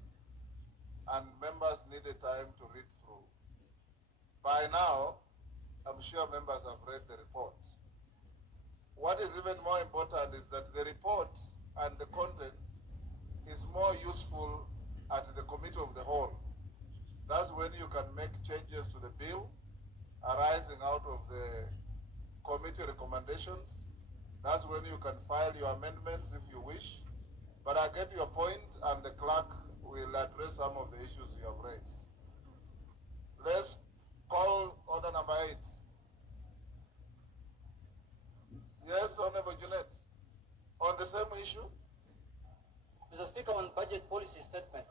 and members needed time to read through. By now, I'm sure members have read the report. What is even more important is that the report and the content is more useful at the committee of the whole. That's when you can make changes to the bill arising out of the committee recommendations. That's when you can file your amendments if you wish. But I get your point, and the clerk will address some of the issues you have raised. Let's call order number 8. Yes, Honorable Jeanette. On the same issue? Mr. Speaker, on budget policy statement.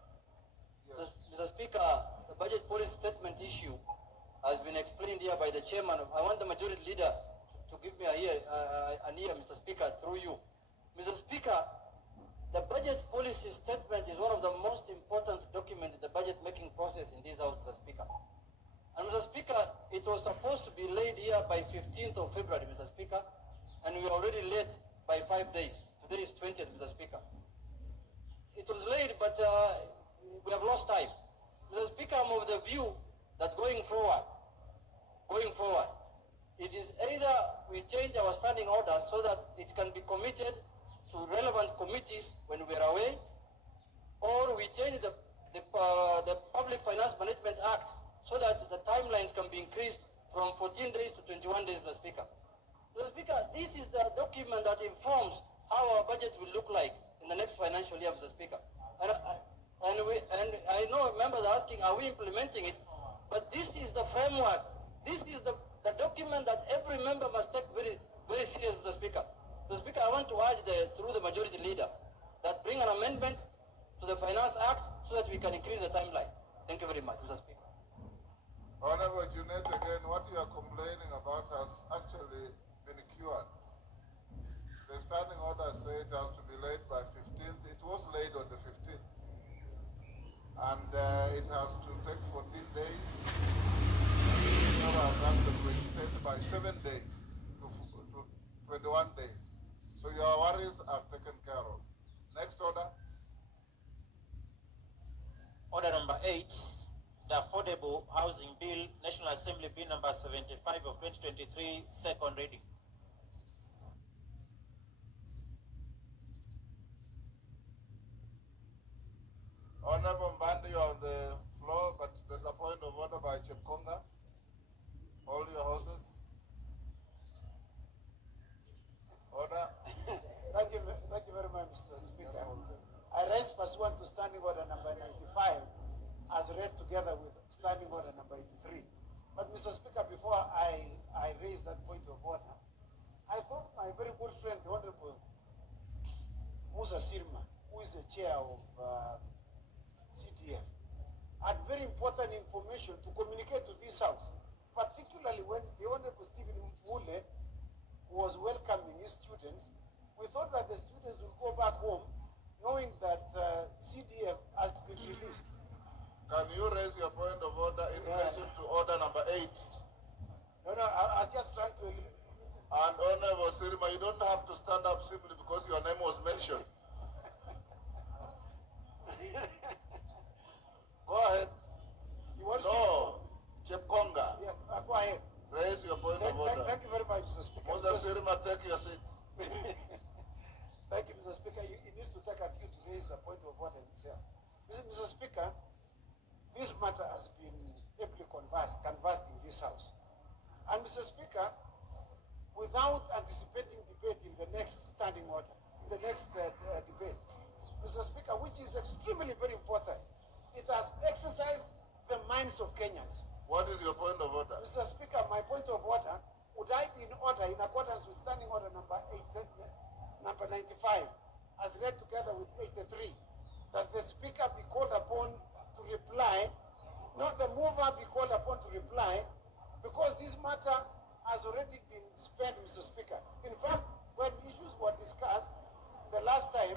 Yes. Mr. Speaker, the budget policy statement issue has been explained here by the chairman. I want the majority leader to give me an ear, Mr. Speaker, through you. Mr. Speaker, the budget policy statement is one of the most important documents in the budget making process in this House, Mr. Speaker. And Mr. Speaker, it was supposed to be laid here by 15th of February, Mr. Speaker, and we are already late by 5 days. Today is 20th, Mr. Speaker. It was laid, but we have lost time. Mr. Speaker, I'm of the view that going forward, it is either we change our standing orders so that it can be committed to relevant committees when we are away, or we change the Public Finance Management Act so that the timelines can be increased from 14 days to 21 days, Mr. Speaker. Mr. Speaker, this is the document that informs how our budget will look like in the next financial year, Mr. Speaker. And I know members are asking, are we implementing it? But this is the framework. This is the document that every member must take very, very serious, Mr. Speaker. Mr. Speaker, I want to urge through the majority leader that bring an amendment to the Finance Act so that we can increase the timeline. Thank you very much, Mr. Speaker. Honorable Jeanette, again, what you are complaining about has actually been cured. The standing order said it has to be laid by 15th. It was laid on the 15th. And it has to take 14 days. Senora has asked them to extend by 7 days to 21 days. So your worries are taken care of. Next order. Order number 8, the Affordable Housing Bill, National Assembly Bill number 75 of 2023, second reading. Honorable Mbandi, you're on the floor, but there's a point of order by Chepkonga. Hold your horses. Order. Thank you very much, Mr. Speaker. I raise pursuant to Standing Order number 95 as read together with Standing Order number 83. But Mr. Speaker, before I raise that point of order, I thought my very good friend, the Honorable Musa Sirma, who is the chair of CDF, had very important information to communicate to this House, particularly when the Honorable Stephen Mule was welcoming his students. We thought that the students would go back home knowing that CDF has been released. Can you raise your point of order in relation to order number 8? No, I was just trying to... And Honorable Sirma, you don't have to stand up simply because your name was mentioned. Go ahead. You want no, Chepkonga. Yes, go ahead. Raise your point of order. Thank you very much, Mr. Speaker. Mr. Sirma, take your seat. Thank you, Mr. Speaker. He needs to take a cue to raise a point of order himself. Mr. Speaker, this matter has been ably canvassed in this House. And Mr. Speaker, without anticipating debate in the next standing order, in the next debate, Mr. Speaker, which is extremely very important, it has exercised the minds of Kenyans. What is your point of order? Mr. Speaker, my point of order, would I be in order in accordance with Standing Order number 95, as read together with 83, that the Speaker be called upon to reply, not the mover be called upon to reply, because this matter has already been spent, Mr. Speaker. In fact, when issues were discussed the last time,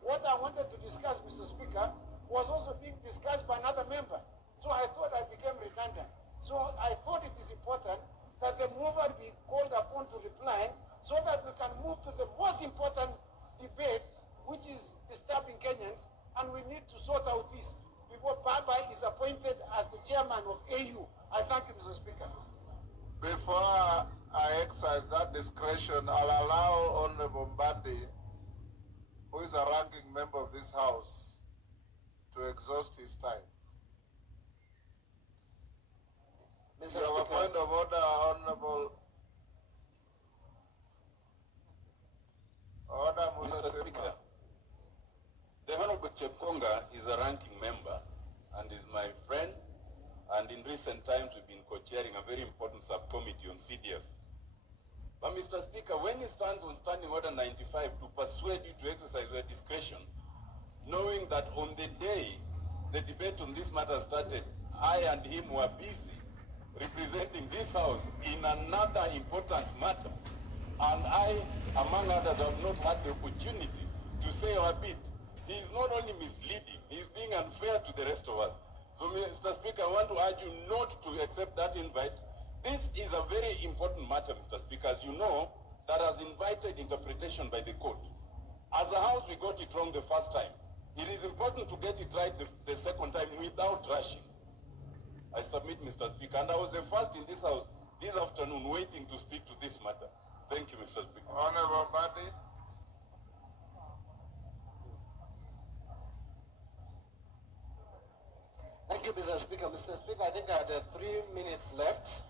what I wanted to discuss, Mr. Speaker, was also being discussed by another member. So I thought I became redundant. So I thought it is important that the mover be called upon to reply so that we can move to the most important debate, which is disturbing Kenyans, and we need to sort out this before Baba is appointed as the chairman of AU. I thank you, Mr. Speaker. Before I exercise that discretion, I'll allow Honorable Mbandi, who is a ranking member of this House, to exhaust his time. Mr. You have a point of order, Honorable. Order, Mr. Speaker, the Honorable Chepkonga is a ranking member and is my friend, and in recent times we've been co-chairing a very important subcommittee on CDF. But Mr. Speaker, when he stands on Standing Order 95 to persuade you to exercise your discretion, knowing that on the day the debate on this matter started, I and him were busy representing this House in another important matter, and I, among others, have not had the opportunity to say our bit. He is not only misleading, he is being unfair to the rest of us. So, Mr. Speaker, I want to urge you not to accept that invite. This is a very important matter, Mr. Speaker, as you know, that has invited interpretation by the court. As a House, we got it wrong the first time. It is important to get it right the second time without rushing. I submit, Mr. Speaker, and I was the first in this House this afternoon waiting to speak to this matter. Thank you, Mr. Speaker. Honorable Mbandi. Thank you, Mr. Speaker. Mr. Speaker, I think I had 3 minutes left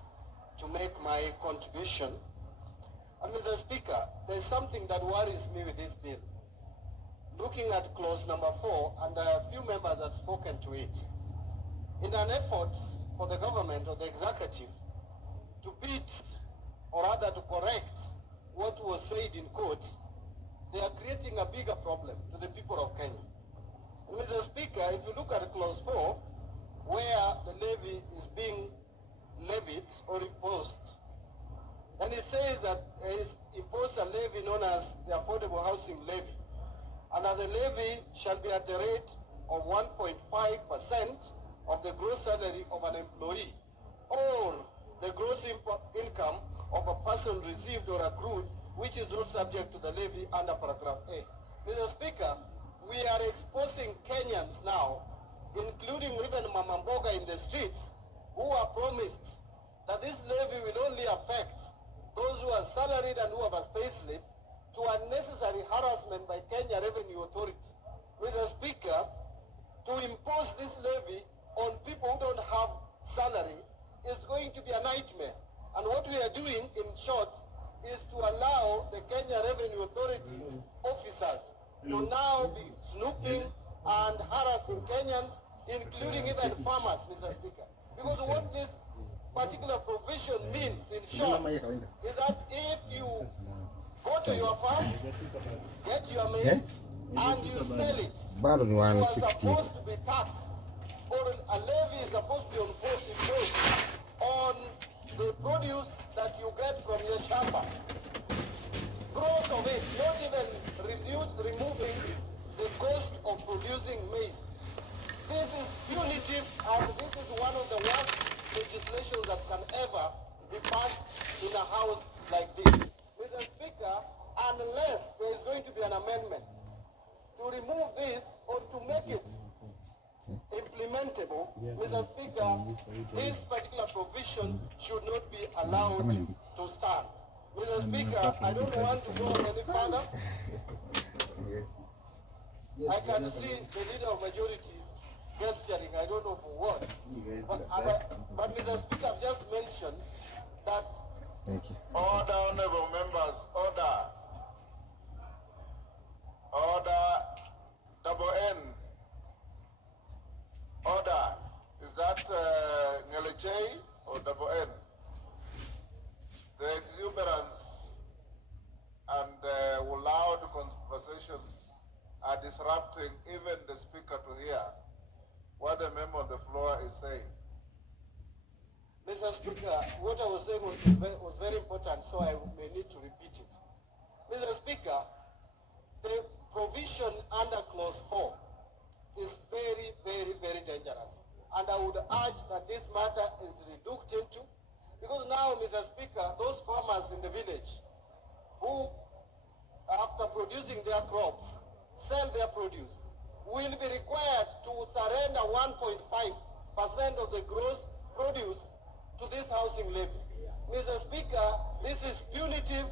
to make my contribution. And Mr. Speaker, there's something that worries me with this bill. Looking at clause number 4, and a few members have spoken to it. In an effort for the government or the executive to beat, or rather to correct, what was said in court, they are creating a bigger problem to the people of Kenya. And Mr. Speaker, if you look at clause 4, where the levy is being levied or imposed, and it says that there is imposed a levy known as the Affordable Housing Levy, and that the levy shall be at the rate of 1.5% of the gross salary of an employee, or the gross income of a person received or accrued which is not subject to the levy under paragraph A. Mr. Speaker, we are exposing Kenyans now, including even Mama Mboga in the streets, who are promised that this levy will only affect those who are salaried and who have a pay slip, to unnecessary harassment by Kenya Revenue Authority. Mr. Speaker, to impose this levy on people who don't have salary is going to be a nightmare. And what we are doing, in short, is to allow the Kenya Revenue Authority officers to now be snooping and harassing Kenyans, including even farmers, Mr. Speaker. Because what this particular provision means, in short, is that if you go to your farm, get your maize, and you sell it, you are supposed to be taxed, or a levy is supposed to be imposed on the produce that you get from your shamba. Gross of it, not even removing the cost of producing maize. This is punitive, and this is one of the worst legislations that can ever be passed in a house like this. Mr. Speaker, unless there is going to be an amendment to remove this or to make it implementable, Mr. Speaker, this particular provision should not be allowed to stand. Mr. Speaker, I don't want to go any further. I can see the leader of majorities gesturing, I don't know for what. But Mr. Speaker, I've just mentioned that. Thank you. Order, honorable members, order. Order, double N. Order. Is that Ngele J or double N? The exuberance and loud conversations are disrupting even the speaker to hear what the member on the floor is saying. Mr. Speaker, what I was saying was very important, so I may need to repeat it. Mr. Speaker, the provision under clause 4 is very, very, very dangerous. And I would urge that this matter is relooked into, because now, Mr. Speaker, those farmers in the village who, after producing their crops, sell their produce, will be required to surrender 1.5% of the gross produce to this housing levy. Mr. Speaker, this is punitive.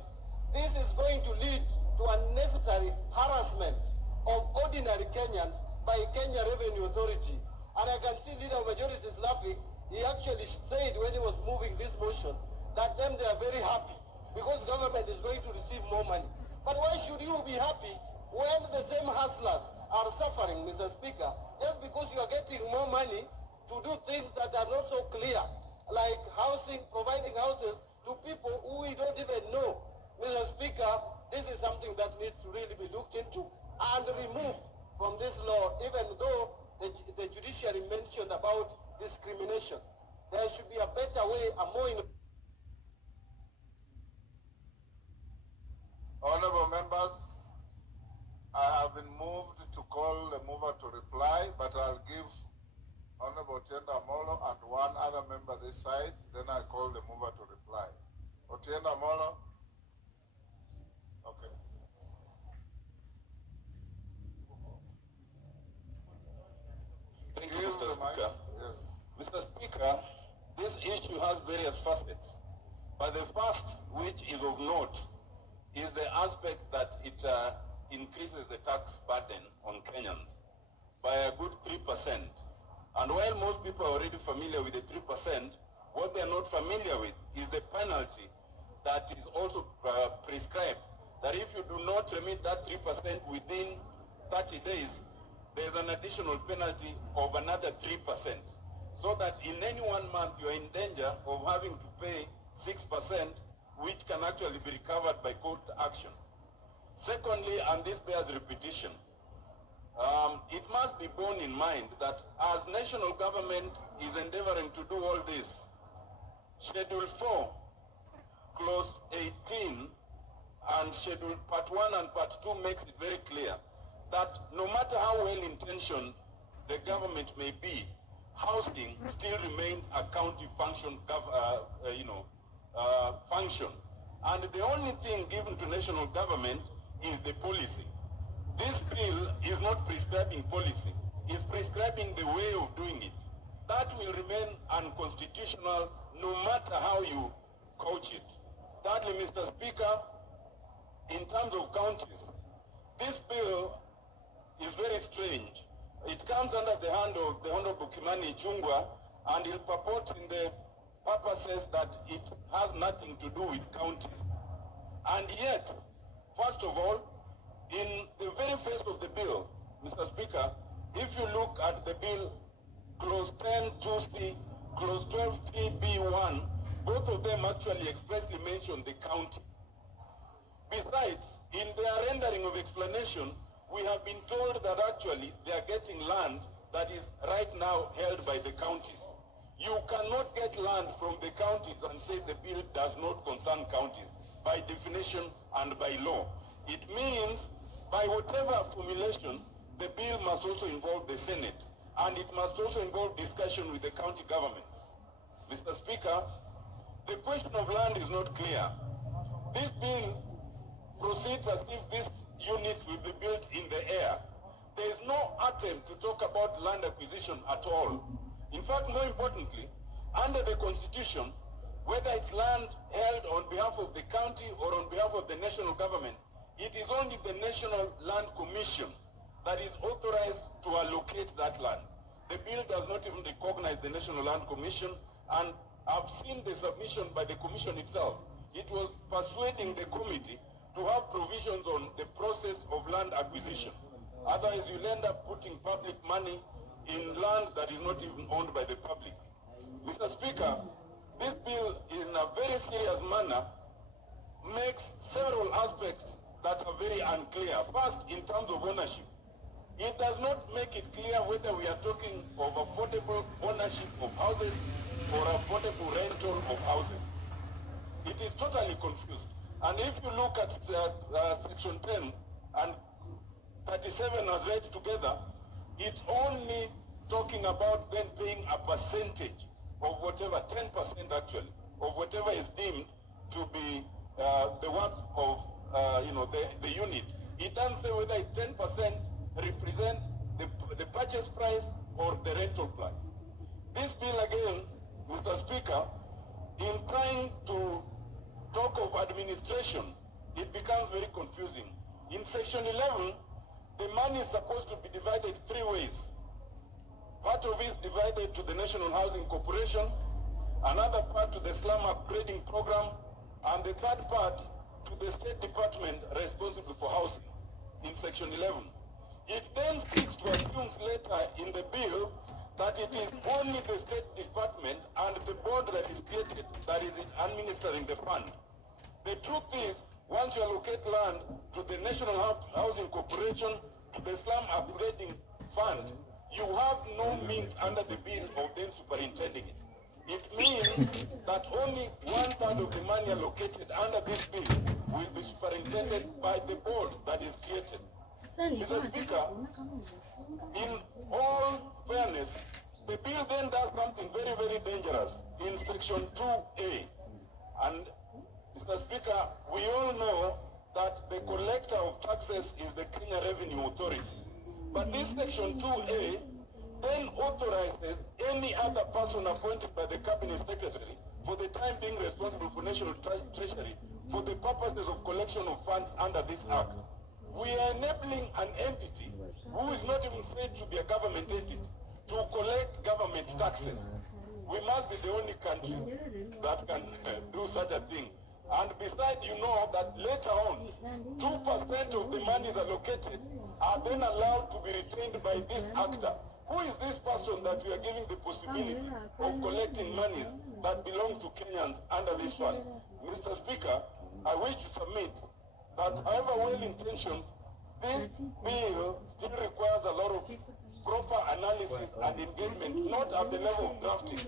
This is going to lead to unnecessary harassment of ordinary Kenyans by Kenya Revenue Authority. And I can see Leader of Majority is laughing. He actually said when he was moving this motion that they are very happy because government is going to receive more money. But why should you be happy when the same hustlers are suffering, Mr. Speaker, just because you are getting more money to do things that are not so clear, like housing, providing houses to people who we don't even know. Mr. Speaker, this is something that needs to really be looked into and removed from this law, even though the judiciary mentioned about discrimination. There should be a better way, a more... Honorable members, I have been moved to call the mover to reply, but I'll give Honorable Otienda Amolo and one other member this side, then I call the mover to reply. Otienda Amolo? Okay. Thank you, Mr. Speaker. Yes. Mr. Speaker, this issue has various facets, but the first, which is of note, is the aspect that it increases the tax burden on Kenyans by a good 3%. And while most people are already familiar with the 3%, what they are not familiar with is the penalty that is also prescribed. That if you do not remit that 3% within 30 days, there is an additional penalty of another 3%. So that in any 1 month, you are in danger of having to pay 6%, which can actually be recovered by court action. Secondly, and this bears repetition, it must be borne in mind that as national government is endeavoring to do all this, Schedule 4, Clause 18, and Schedule Part 1 and Part 2 makes it very clear that no matter how well-intentioned the government may be, housing still remains a county function, function. And the only thing given to national government is the policy. This bill is not prescribing policy, it's prescribing the way of doing it. That will remain unconstitutional no matter how you couch it. Thirdly, Mr. Speaker, in terms of counties, this bill is very strange. It comes under the hand of the Honorable Kimani Ichung'wah, and it purports in the purposes that it has nothing to do with counties. And yet, first of all, in the very face of the bill, Mr. Speaker, if you look at the bill, clause 10(2)(c), clause 12(3)(b)(1), both of them actually expressly mention the county. Besides, in their rendering of explanation, we have been told that actually they are getting land that is right now held by the counties. You cannot get land from the counties and say the bill does not concern counties, by definition and by law. It means, by whatever formulation, the bill must also involve the Senate, and it must also involve discussion with the county governments. Mr. Speaker, the question of land is not clear. This bill proceeds as if these units will be built in the air. There is no attempt to talk about land acquisition at all. In fact, more importantly, under the Constitution, whether it's land held on behalf of the county or on behalf of the national government, it is only the National Land Commission that is authorized to allocate that land. The bill does not even recognize the National Land Commission, and I've seen the submission by the commission itself. It was persuading the committee to have provisions on the process of land acquisition. Otherwise, you'll end up putting public money in land that is not even owned by the public. Mr. Speaker, this bill, in a very serious manner, makes several aspects that are very unclear. First, in terms of ownership. It does not make it clear whether we are talking of affordable ownership of houses or affordable rental of houses. It is totally confused. And if you look at section 10 and 37 as read together, it's only talking about then paying a percentage of whatever, 10% actually, of whatever is deemed to be the worth of the unit. It doesn't say whether it's 10% represent the purchase price or the rental price. This bill again, Mr. Speaker, in trying to talk of administration, it becomes very confusing. In section 11, the money is supposed to be divided three ways. Part of it is divided to the National Housing Corporation, another part to the slum upgrading program, and the third part to the State Department responsible for housing in section 11. It then seeks to assume later in the bill that it is only the State Department and the board that is created that is administering the fund. The truth is, once you allocate land to the National Housing Corporation, to the slum upgrading fund, you have no means under the bill of then superintending it. It means that only 1/3 of the money allocated under this bill will be superintended by the board that is created. Mr. Speaker, in all fairness, the bill then does something very, very dangerous in section 2A. And Mr. Speaker, we all know that the collector of taxes is the Kenya Revenue Authority. But this section 2A then authorizes any other person appointed by the Cabinet Secretary for the time being responsible for National Treasury for the purposes of collection of funds under this act. We are enabling an entity who is not even said to be a government entity to collect government taxes. We must be the only country that can do such a thing. And besides, you know that later on, 2% of the monies allocated are then allowed to be retained by this actor. Who is this person that we are giving the possibility of collecting monies that belong to Kenyans under this fund? Mr. Speaker, I wish to submit that however well-intentioned, this bill still requires a lot of proper analysis and engagement, not at the level of drafting,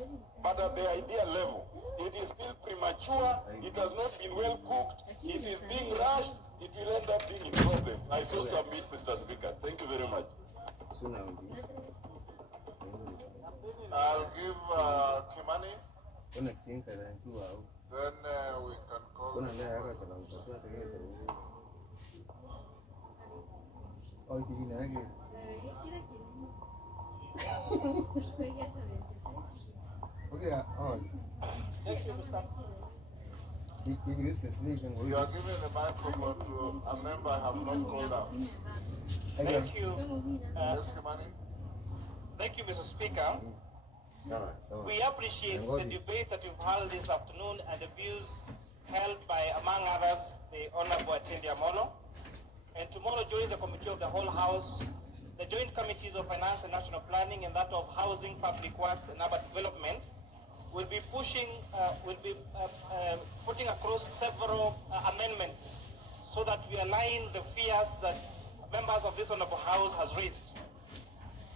but at the idea level. It is still premature, it has not been well cooked, it is being rushed, it will end up being in problems. I so submit, Mr. Speaker. Thank you very much. I'll give Kimani. Then we can call. Okay, Thank you, Mr. You are giving the microphone to a member I have not called out. Thank you. Yes, Kimani. Thank you, Mr. Speaker. We appreciate the debate that you've held this afternoon and the views held by, among others, the Honorable Atendi Amolo. And tomorrow, during the Committee of the Whole House, the Joint Committees of Finance and National Planning and that of Housing, Public Works and Urban Development will be putting across several amendments so that we align the fears that members of this Honorable House has raised.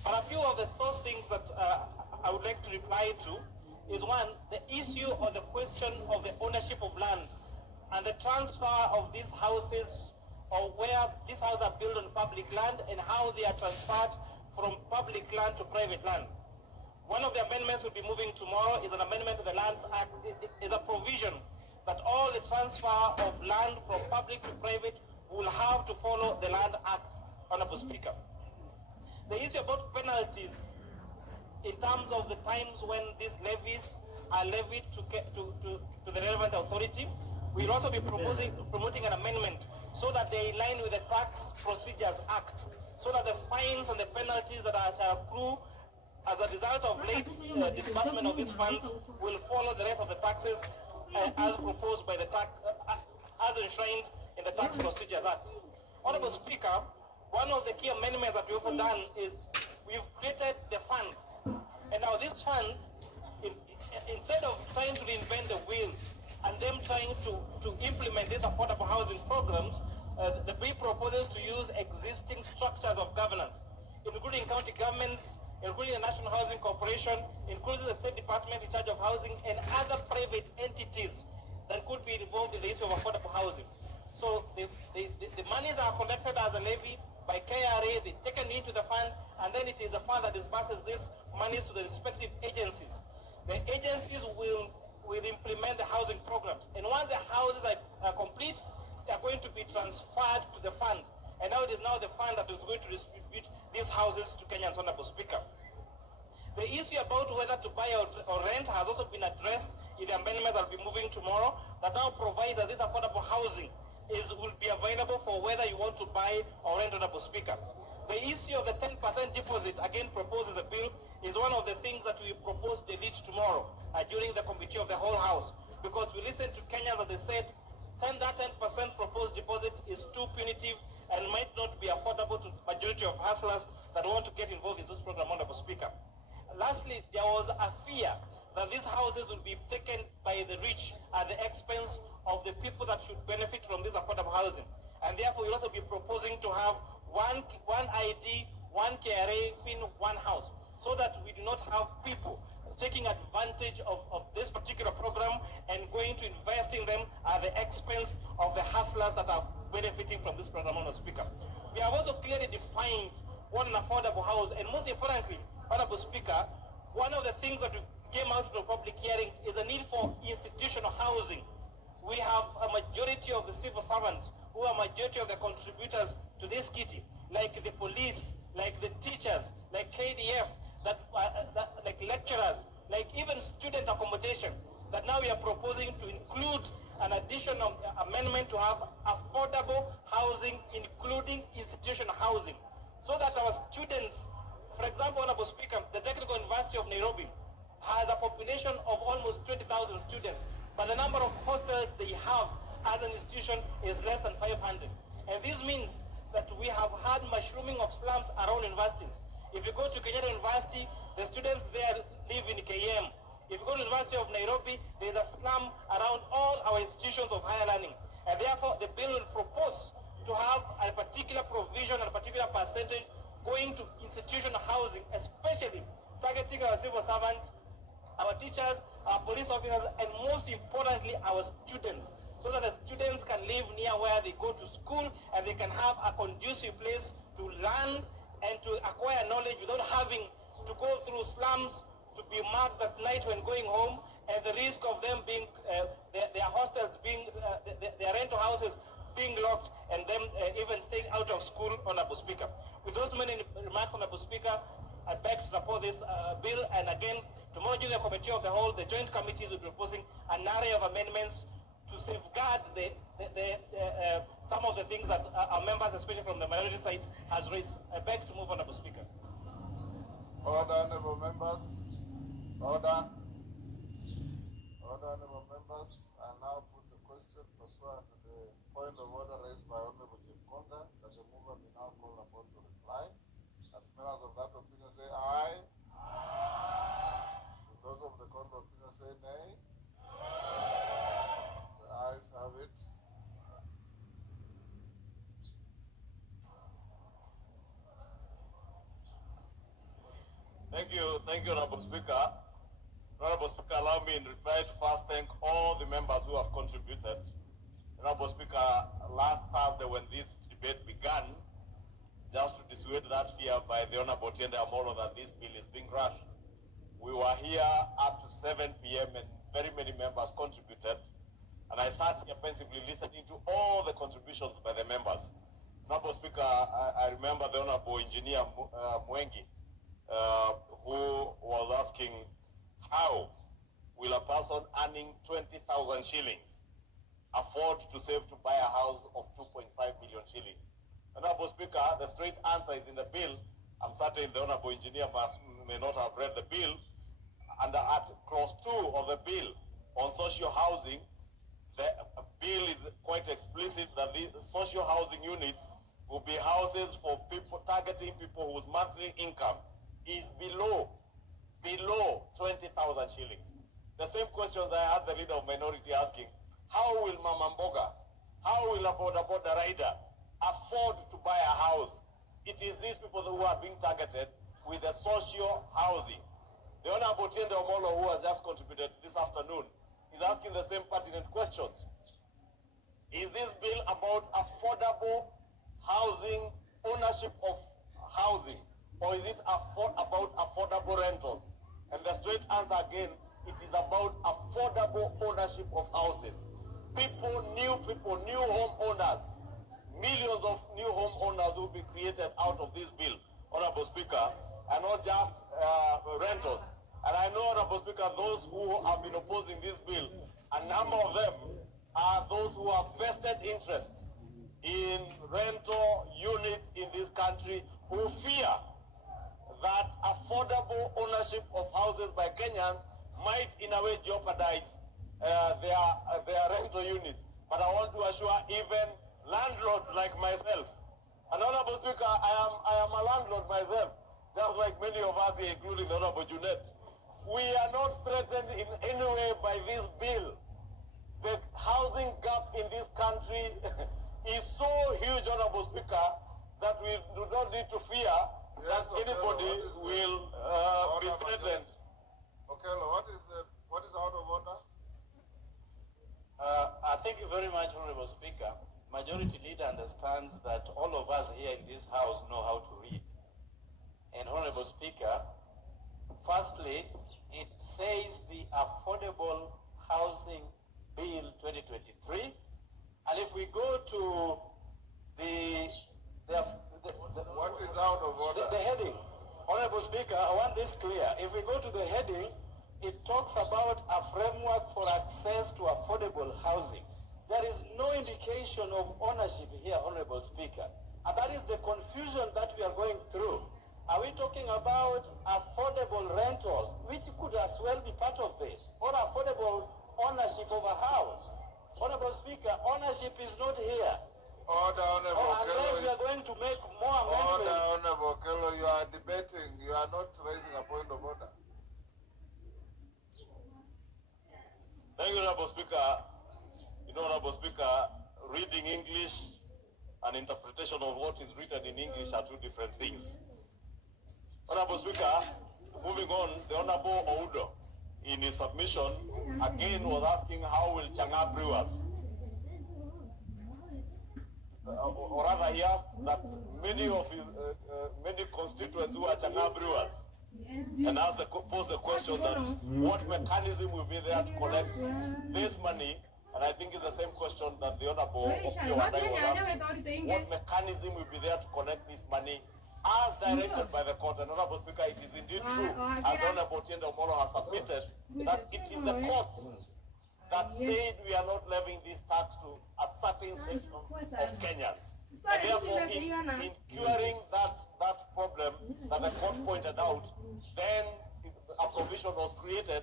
But a few of those things that I would like to reply to is one, the issue or the question of the ownership of land and the transfer of these houses or where these houses are built on public land and how they are transferred from public land to private land. One of the amendments we'll be moving tomorrow is an amendment to the Lands Act. It is a provision that all the transfer of land from public to private will have to follow the Land Act, Honorable Speaker. The issue about penalties in terms of the times when these levies are levied to the relevant authority, we'll also be promoting an amendment so that they align with the Tax Procedures Act, so that the fines and the penalties that shall accrue as a result of late disbursement of these funds will follow the rest of the taxes as proposed by the as enshrined in the Tax Procedures Act. Honorable Speaker, one of the key amendments that we've done is we've created the fund. And now this fund, instead of trying to reinvent the wheel and them trying to implement these affordable housing programs, the bill proposes to use existing structures of governance, including county governments, including the National Housing Corporation, including the State Department in charge of housing, and other private entities that could be involved in the issue of affordable housing. So the monies are collected as a levy by KRA, they're taken into the fund, and then it is a fund that disburses these monies to the respective agencies. The agencies will implement the housing programs, and once the houses are complete, they are going to be transferred to the fund. And now it is now the fund that is going to distribute these houses to Kenyans, Honorable Speaker. The issue about whether to buy or rent has also been addressed in the amendment that will be moving tomorrow, that now provides that this affordable housing will be available for whether you want to buy or rent, Honorable Speaker. The issue of the 10% deposit, again proposed as a bill, is one of the things that we propose to delete tomorrow during the Committee of the Whole House, because we listened to Kenyans and they said that 10% proposed deposit is too punitive and might not be affordable to the majority of hustlers that want to get involved in this program, Honorable Speaker. Lastly, there was a fear that these houses will be taken by the rich at the expense of the people that should benefit from this affordable housing. And therefore, we'll also be proposing to have one ID, one KRA PIN, one house, so that we do not have people taking advantage of this particular program and going to invest in them at the expense of the hustlers that are benefiting from this program, Honorable Speaker. We have also clearly defined what an affordable house, and most importantly, Honorable Speaker, one of the things that came out of the public hearings is a need for institutional housing. We have a majority of the civil servants who are majority of the contributors to this kitty, like the police, like the teachers, like KDF, like lecturers, like even student accommodation, that now we are proposing to include an additional amendment to have affordable housing, including institutional housing, so that our students, for example, Honorable Speaker, the Technical University of Nairobi has a population of almost 20,000 students, but the number of hostels they have as an institution is less than 500. And this means that we have had mushrooming of slums around universities. If you go to Kenyatta University, the students there live in KM. If you go to the University of Nairobi, there is a slum around all our institutions of higher learning. And therefore, the bill will propose to have a particular provision and a particular percentage going to institutional housing, especially targeting our civil servants, our teachers, our police officers, and most importantly, our students, so that the students can live near where they go to school and they can have a conducive place to learn and to acquire knowledge without having to go through slums to be marked at night when going home, and the risk of them being, their hostels being, their rental houses being locked, and them even staying out of school, Honorable Speaker. With those many remarks, Honorable Speaker, I beg to support this bill, and again, tomorrow during the Committee of the Whole, the joint committees will be proposing an array of amendments to safeguard some of the things that our members, especially from the minority side, has raised. I beg to move, Honorable Speaker. Order, honorable members. Order. Order, honorable members. I now put the question pursuant to the point of order raised by Honorable Chief Konga, that the mover be now called upon to reply. As members of that opinion say aye. Those of the court of opinion say nay. The ayes have it. Thank you, Honorable Speaker. Honorable Speaker, allow me in reply to first thank all the members who have contributed. Honorable Speaker, last Thursday when this debate began, just to dissuade that fear by the Honorable Tiende Amolo that this bill is being rushed, we were here up to 7 p.m. and very many members contributed. And I sat here pensively listening to all the contributions by the members. Honorable Speaker, I remember the Honorable Engineer Mwengi, who was asking, how will a person earning 20,000 shillings afford to save to buy a house of 2.5 million shillings? Honorable Speaker, the straight answer is in the bill. I'm certain the Honorable Engineer may not have read the bill. Under clause 2 of the bill on social housing, the bill is quite explicit that the social housing units will be houses for people, targeting people whose monthly income is below 20,000 shillings. The same questions I had the leader of minority asking, how will Mama Mboga, how will a boda rider afford to buy a house? It is these people who are being targeted with the social housing. The Honorable Tiende Omolo, who has just contributed this afternoon, is asking the same pertinent questions. Is this bill about affordable housing, ownership of housing, or is it about affordable rentals? And the straight answer again, it is about affordable ownership of houses. New home owners, millions of new home owners will be created out of this bill, Honorable Speaker, and not just rentals. And I know, Honorable Speaker, those who have been opposing this bill, a number of them are those who have vested interests in rental units in this country, who fear that affordable ownership of houses by Kenyans might in a way jeopardize their rental units. But I want to assure even landlords like myself, and Honorable Speaker, I am a landlord myself, just like many of us here, including the Honorable Junet. We are not threatened in any way by this bill. The housing gap in this country is so huge, Honorable Speaker, that we do not need to fear that anybody will be threatened. Okay, what is out of order? Thank you very much, Honorable Speaker. Majority Leader understands that all of us here in this House know how to read. And Honorable Speaker, firstly, it says the Affordable Housing Bill 2023. And if we go to what is out of order? The heading. Honorable Speaker, I want this clear. If we go to the heading, it talks about a framework for access to affordable housing. There is no indication of ownership here, Honorable Speaker. And that is the confusion that we are going through. Are we talking about affordable rentals, which could as well be part of this, or affordable ownership of a house? Honorable Speaker, ownership is not here. Order, Honorable unless we are going to make more amendments. Order, Honorable Kello, you are debating. You are not raising a point of order. Thank you, Honorable Speaker. You know, Honorable Speaker, reading English and interpretation of what is written in English are two different things. Honorable Speaker, moving on, the Honorable Oudo, in his submission, again was asking how will Chang'an brewers, or rather he asked that many of his, many constituents who are Chang'an brewers and pose the question that what mechanism will be there to collect this money. And I think it's the same question that the Honorable Opiyo Wandayi was asking. What mechanism will be there to collect this money as directed by the court? And Honorable Speaker, it is indeed true, as Honorable Otiende Omolo has submitted, that it is the courts that said we are not levying this tax to a certain section of Kenyans. And therefore, in curing that problem that the court pointed out, then a provision was created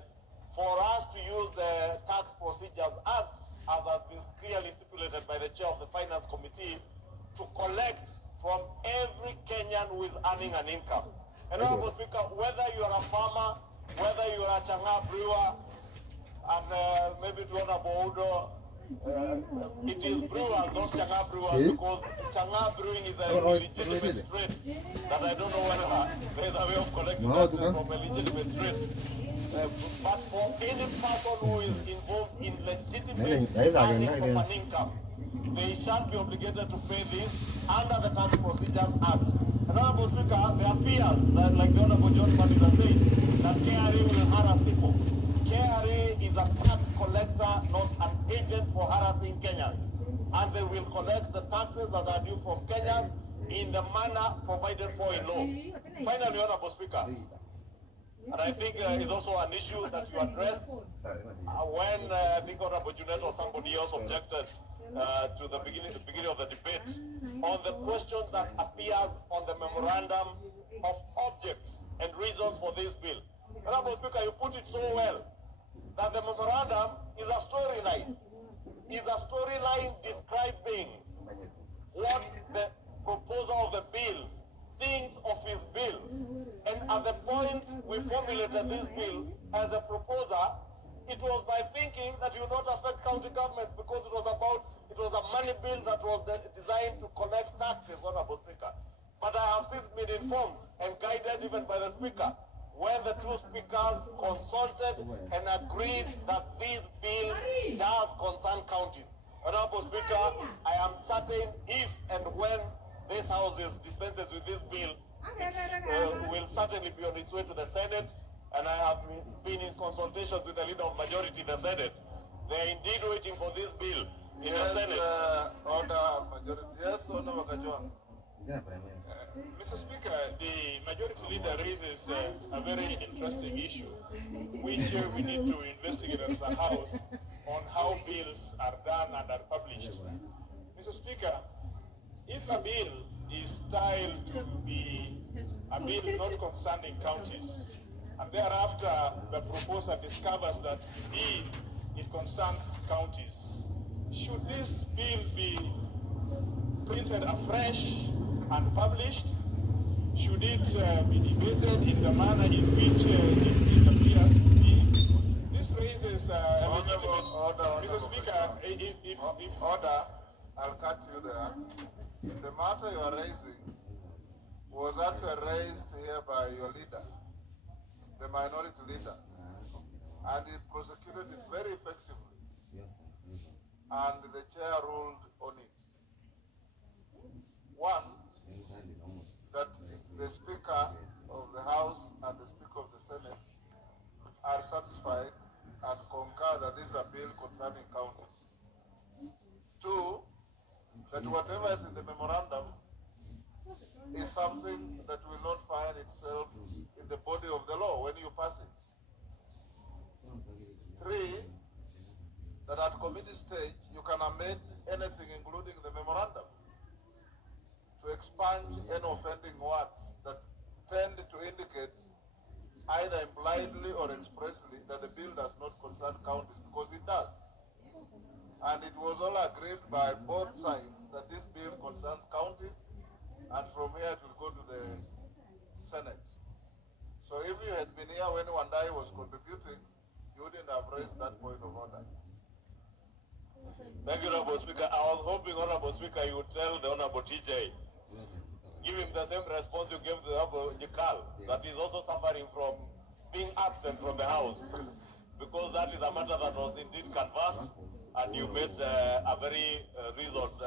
for us to use the Tax Procedures Act, as has been clearly stipulated by the chair of the Finance Committee, to collect from every Kenyan who is earning an income. And Honorable Speaker, whether you are a farmer, whether you are a Chang'aa brewer, and maybe to Honorable Udo, it is brewers, not Chang'aa brewers, because Chang'aa brewing is a legitimate trade that I don't know whether there is a way of collecting taxes from a legitimate trade. But for any person who is involved in legitimate earning of an income, they shall be obligated to pay this under the Tax Procedures Act. And Honorable Speaker, there are fears that, like the Honorable John Madida said, that KRA will harass people. KRA is a tax collector, not an agent for harassing Kenyans. And they will collect the taxes that are due from Kenyans in the manner provided for in law. Finally, Honorable Speaker, and I think it's also an issue that you addressed when I think Honorable Junet or somebody else objected to the beginning of the debate on the question that appears on the memorandum of objects and reasons for this bill. Honorable Speaker, you put it so well that the memorandum is a storyline. Is a storyline describing what the proposer of the bill thinks of his bill. And at the point we formulated this bill as a proposer, it was by thinking that it would not affect county governments because it was a money bill that was designed to collect taxes, Honorable Speaker. But I have since been informed and guided even by the Speaker when the two speakers consulted and agreed that this bill does concern counties. Honorable Speaker, I am certain if and when this House dispenses with this bill, it will certainly be on its way to the Senate, and I have been in consultations with the leader of majority in the Senate. They are indeed waiting for this bill in the Senate. Order majority. Yes, Honorable Kajwang. Mr. Speaker, the majority leader raises a very interesting issue, which we need to investigate as a House on how bills are done and are published. Mr. Speaker, if a bill is styled to be a bill not concerning counties, and thereafter the proposer discovers that indeed it concerns counties, should this bill be printed afresh and published? Should it be debated in the manner in which it appears to be? This raises a legitimate... Mr. Speaker, if... Order, I'll cut you there. The matter you are raising was actually raised here by your leader, the minority leader, and he prosecuted it very effectively, and the chair ruled on it. One, that the Speaker of the House and the Speaker of the Senate are satisfied and concur that this is a bill concerning counties. Two, that whatever is in the memorandum is something that will not find itself in the body of the law when you pass it. Three, that at committee stage you can amend anything including the memorandum to expunge any offending words that tend to indicate either impliedly or expressly that the bill does not concern counties, because it does. And it was all agreed by both sides that this bill concerns counties, and from here it will go to the Senate. So if you had been here when Wandayi was contributing, you wouldn't have raised that point of order. Thank you, Honorable Speaker. I was hoping, Honorable Speaker, you would tell the Honorable TJ, give him the same response you gave to the Honorable Jikal, that he's also suffering from being absent from the House, because that is a matter that was indeed canvassed, and you made a very reasoned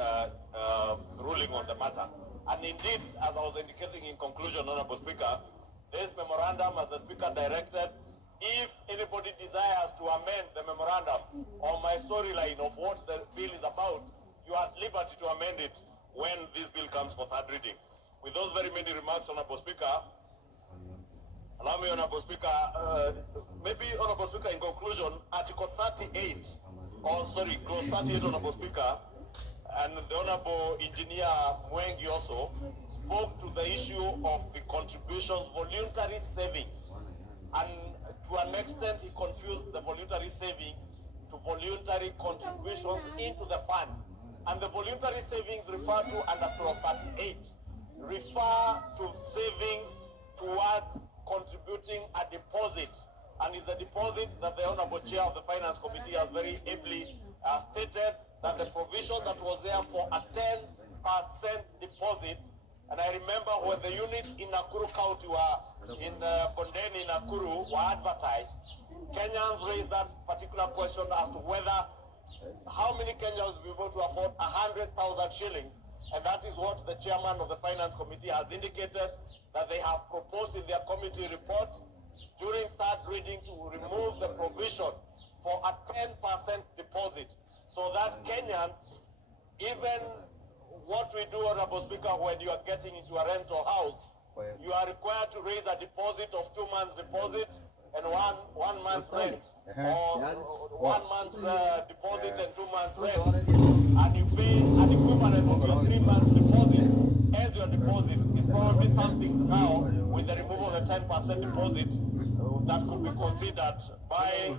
ruling on the matter. And indeed, as I was indicating in conclusion, Honorable Speaker, this memorandum, as the Speaker directed. If anybody desires to amend the memorandum or my storyline of what the bill is about, you are at liberty to amend it when this bill comes for third reading. With those very many remarks, Honorable Speaker, allow me, Honorable Speaker, maybe, Honorable Speaker, in conclusion, Article 38, clause 38, Honorable Speaker, and the Honorable Engineer Mwengi also spoke to the issue of the contributions, voluntary savings, and to an extent he confused the voluntary savings to voluntary contributions into the fund. And the voluntary savings refer to under clause 38, refer to savings towards contributing a deposit, and is a deposit that the Honorable Chair of the Finance Committee has very ably stated that the provision that was there for a 10% deposit, and I remember when the units in Nakuru County were in Bondeni, Nakuru were advertised, Kenyans raised that particular question as to whether how many Kenyans will be able to afford 100,000 shillings, and that is what the chairman of the Finance Committee has indicated that they have proposed in their committee report during third reading to remove the provision for a 10% deposit, so that Kenyans, even what we do, Honorable Speaker, when you are getting into a rental house, you are required to raise a deposit of 2 months deposit and one month rent, or 1 month deposit and 2 months rent, and you pay an equivalent of your 3 months deposit as your deposit. Is probably something now with the removal of the 10% deposit that could be considered by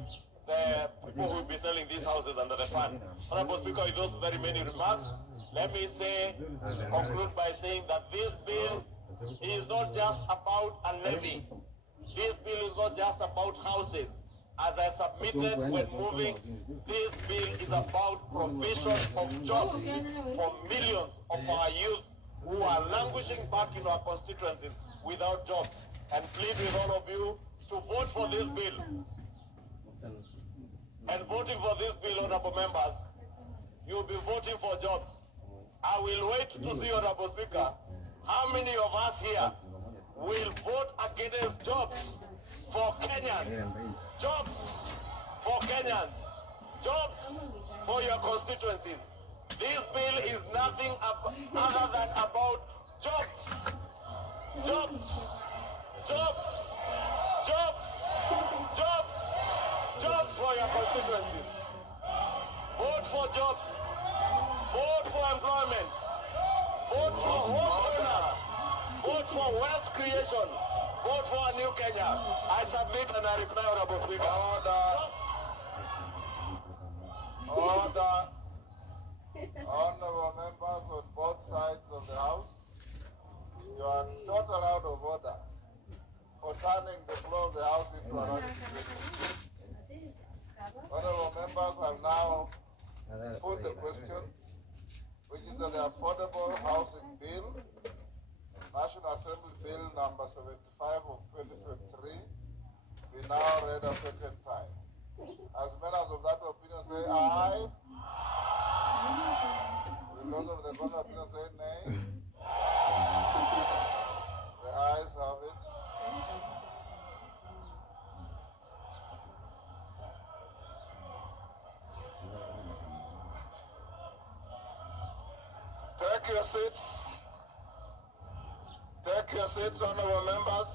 the people who will be selling these houses under the fund. Honorable Speaker, with those very many remarks, let me conclude by saying that this bill is not just about a levy. This bill is not just about houses. As I submitted when moving, this bill is about provision of jobs for millions of our youth who are languishing back in our constituencies without jobs. And plead with all of you to vote for this bill. And voting for this bill, honorable members, you'll be voting for jobs. I will wait to see, Honorable Speaker, how many of us here will vote against jobs for Kenyans. Jobs for Kenyans. Jobs for your constituencies. This bill is nothing other than about jobs. Jobs. Jobs. Jobs. Jobs. Jobs for your constituencies. Vote for jobs. Vote for employment. Vote for homeowners. Vote for wealth creation. Vote for a new Kenya. I submit and I reply, Honorable Speaker. Order. Honorable members on both sides of the House, you are not allowed of order for turning the floor of the House into an audit situation. Honorable members have now put the question, which is that the Affordable Housing Bill, National Assembly Bill number 75 of 2023, be now read a second time. As members of that opinion say aye. Will those of the contrary opinion say nay? The ayes have it. Take your seats. Take your seats, honorable members.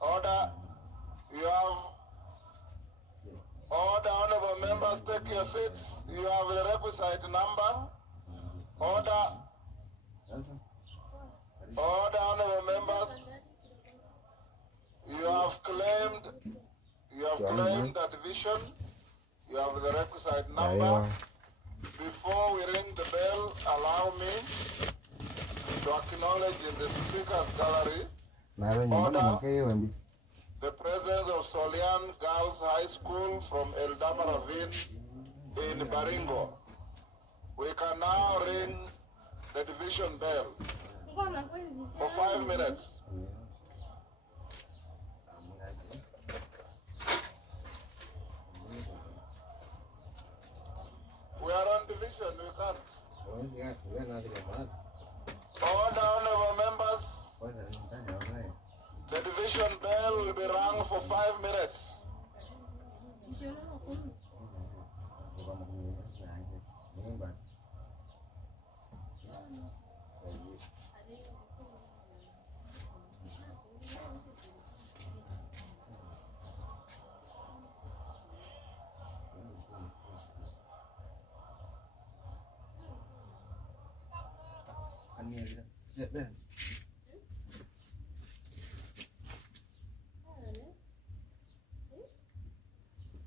Order. You have order, honorable members. Take your seats. You have the requisite number. Order. Order, honorable members. You have claimed a division. You have the requisite number. Before we ring the bell, allow me to acknowledge in the speaker's gallery order the presence of Solian Girls High School from Eldama Ravine in Baringo. We can now ring the division bell for 5 minutes. We are on division, we can't. Order, honorable members. The division opposition bell will be rung for 5 minutes.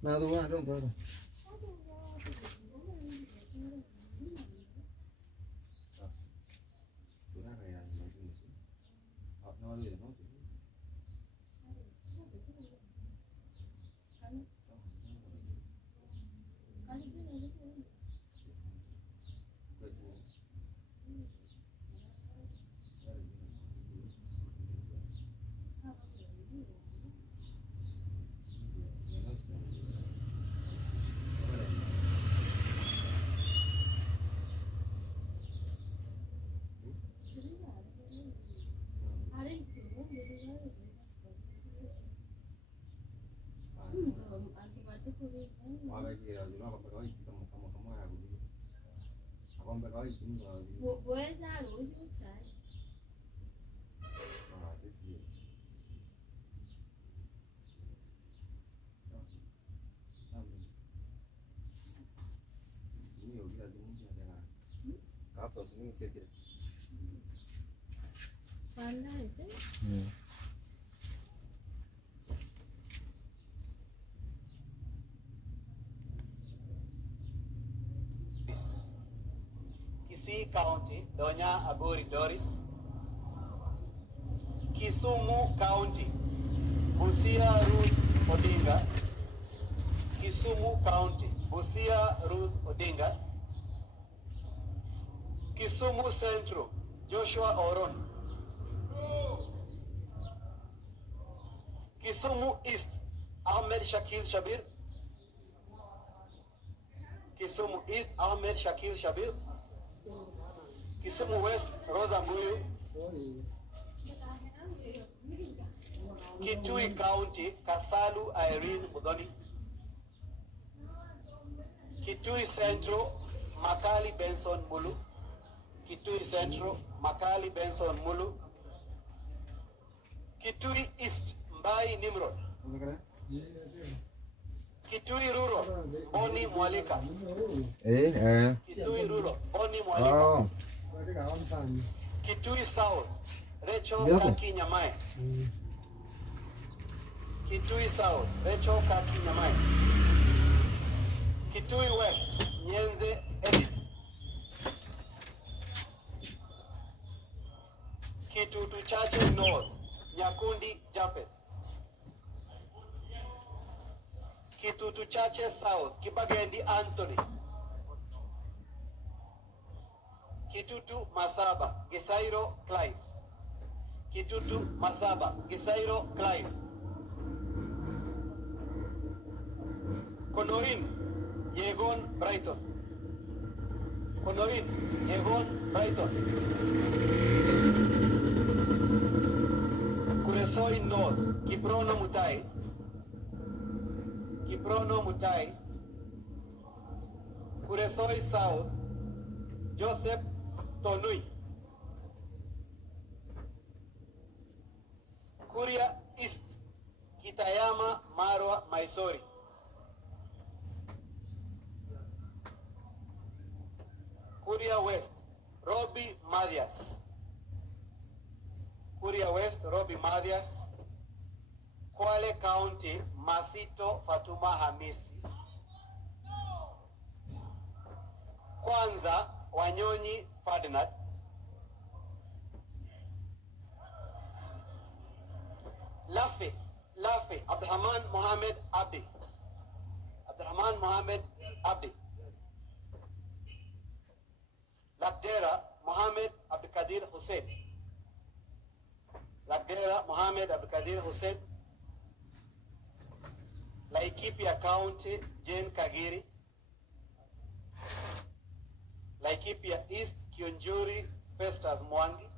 Nào tôi qua trong tôi. Kisii County, Donya Aburi Doris. Kisumu County, Busia Ruth Odinga. Kisumu County, Busia Ruth Odinga. Kisumu Central, Joshua Oron. Kisumu East, Ahmed Shakil Shabir. Kisumu East, Ahmed Shakil Shabir. Kisumu West, Rosa Mbuyu. Kitui County, Kasalu Irene Mudhoni. Kitui Central, Makali Benson Mulu. Kitui Central, Makali Benson Mulu. Kitui East, Mbai Nimrod. Kitui Rural, Boni Mwalika. Kitui Rural, Boni Mwalika. Kitui South, Rachel Kaki Nyamai. Kitui South, Rachel Kaki Nyamai. Kitui West, Nyenze Edith. Kitutu Chache North, Nyakundi Japeth. Kitutu Chache South, Kibagendi Anthony. Kitutu Masaba, Gisairo Clive. Kitutu Masaba, Gisairo Clive. Konorin, Yegon Brighton. Konorin, Yegon Brighton. Kuresoi North, Kiprono Mutai. Kiprono Mutai. Kuresoi South, Joseph Tonui. Kuria East, Kitayama Marwa Maisori. Kuria West, Robbie Madias. Kuria West, Robbie Madias. Kwale County, Masito Fatuma Hamisi. Kwanza, Wanyonyi Ferdinand. Lafi, Abdurrahman Mohamed Abdi. Abdurrahman Mohamed Abdi. Lagdera, Mohamed Abdikadir Hussein. Lagdera, Mohamed Abdikadir Hussein. Laikipia County, Jane Kagiri. Laikipia East, Kionjuri Festus Mwangi.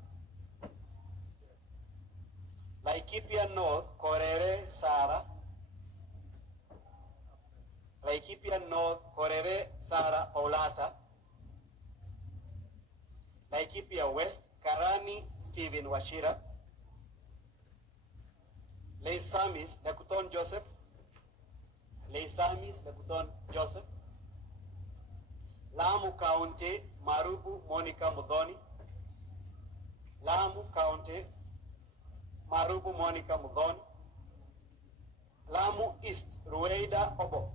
Laikipia North, Korere Sara. Laikipia North, Korere Sara Paulata. Laikipia West, Karani Stephen Washira. Leisamis, Lekuton Joseph. Leisamis, Lekuton Joseph. Lamu County, Marubu Monica Mudhoni. Lamu County, Marubu Monica Mudhoni. Lamu East, Rueda Obo.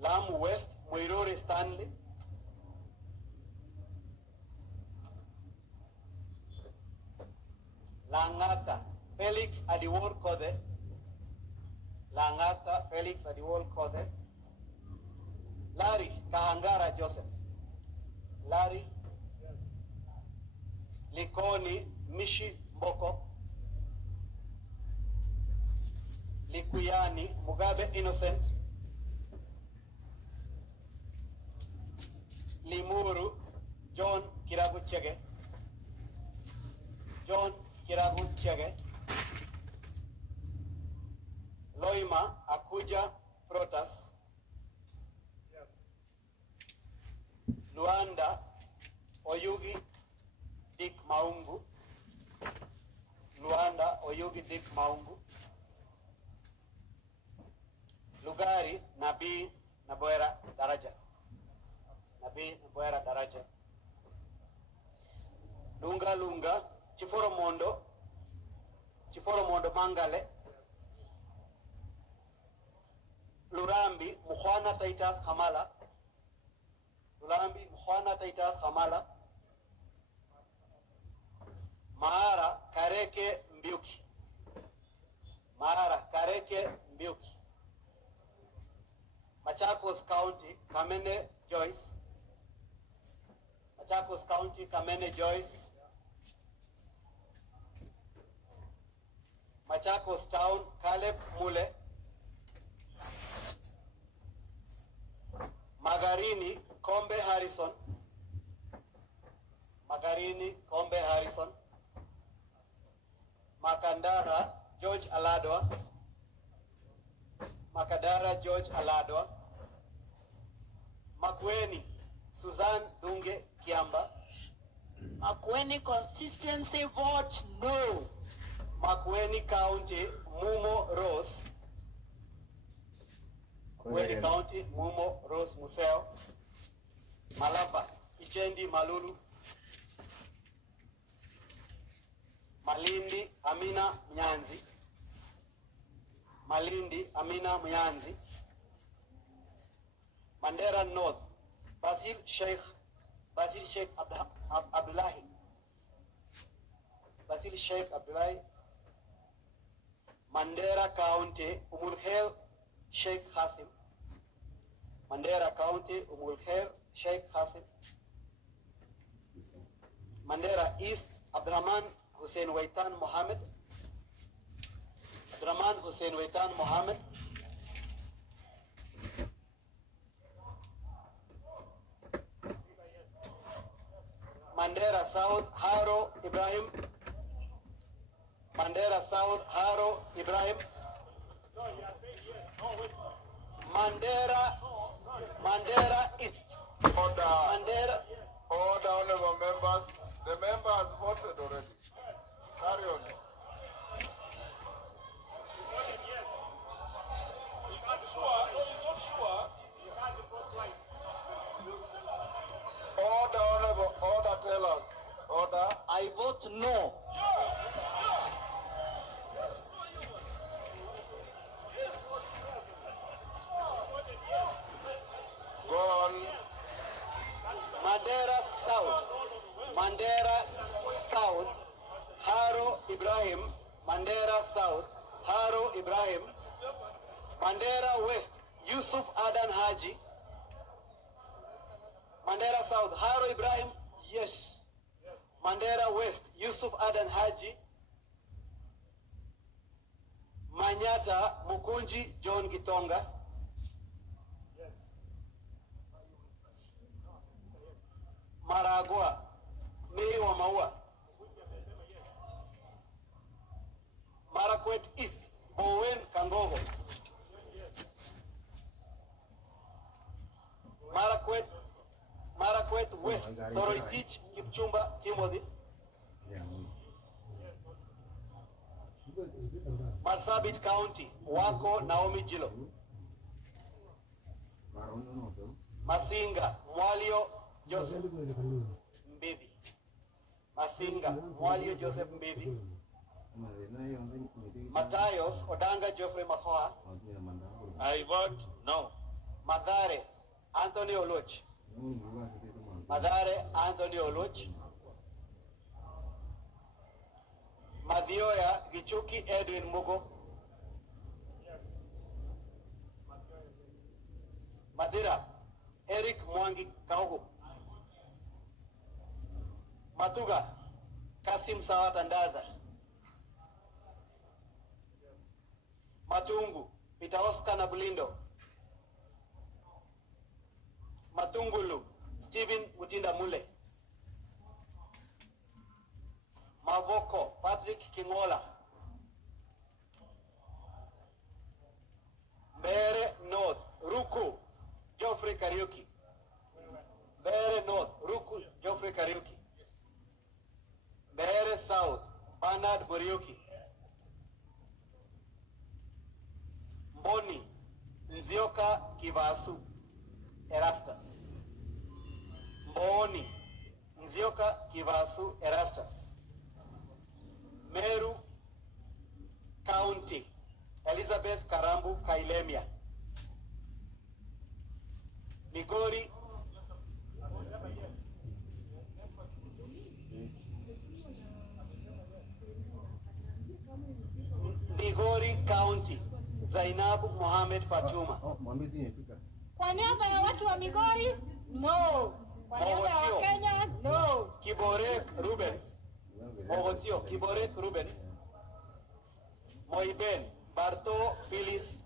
Lamu West, Muiruri Stanley. Langata, Felix Adiwol Kode. Langata, Felix Adiwol Kode. Larry Kahangara Joseph. Larry. Likoni Mishi Mboko. Likuyani Mugabe Innocent. Limuru John Kiragu Chege. John Kiragu Chege. Loima Akuja Protas. Luanda Oyugi Dick Maungu. Luanda Oyugi Dick Maungu. Lugari Nabi Naboera Daraja. Nabi Naboera Daraja. Lunga Lunga Chiforo Mondo Mangale. Lurambi Mukhwana Taitas Hamala. Lurambi Mukhwana Taitas Hamala. Mahara Kareke Mbiuki. Mahara Kareke Mbiuki. Machakos County, Kamene Joyce. Machakos County, Kamene Joyce. Machakos Town, Caleb Mule. Magarini, Kombe Harrison. Magarini, Kombe Harrison. Makandara, George Aladwa. Makadara, George Aladwa. Makueni, Suzanne Dunge Kiamba. Makueni constituency vote no. Makueni County, Mumo Rose. Makueni County, Mumo Rose Museo. Malapa, Ichendi Malulu. Malindi, Amina Mnyanzi. Malindi, Amina Mnyanzi. Mandera North, Basil Sheikh Abdullahi. Basil Sheikh Abdullahi. Mandera County, Umulkhair Sheikh Hasim. Mandera County, Umulkhair Sheikh Hasim. Mandera East, Abdurrahman Hussein Waitan Mohammed. Abdurrahman Hussein Waitan Mohammed. Mandera South, Haro Ibrahim. Mandera South, Haro Ibrahim. Mandera East. Order, honorable members. The member has voted already. Carry on. Order, honorable. Order, tell us. Order. I vote no. Go on. Mandera South. Mandera South. Haro Ibrahim. Mandera South. Haro Ibrahim. Mandera West. Yusuf Adan Haji. Mandera South. Haro Ibrahim. Yes. Mandera West. Yusuf Adan Haji. Manyata Mukunji John Gitonga. Maragua Mary wa Maua. Modi. Marsabit County, wako Naomi Jilo. Masinga, Mwalio Joseph Mbidi. Masinga, Mwalio Joseph Mbidi. Matayos Odanga Geoffrey Mahoa. I vote no. Madare Anthony Oloch. Madare Anthony Oloch. Madioya Gichuki Edwin Mugo. Madira Eric Mwangi Kaugu. Matuga Kasim Sawatandaza. Matungu Peter Oscar Nabulindo. Matungulu Stephen Mutinda Mule. Mavoko Patrick Kingola. Mbere North Ruku Geoffrey Kariuki. Mbere North Ruku Geoffrey Kariuki. Mbere South Bernard Buriuki. Mboni Nzioka Kivasu Erastus. Mboni Nzioka Kivasu Erastus. Meru County Elizabeth Karambu Kailemia. Migori County Zainabu Mohamed Fatuma. Kwa niaba ya watu wa Migori, no. Kwa niaba ya Wakenya, no. Kiborek Ruben. Mogotio Kiborek Ruben. Moiben Barto Phyllis.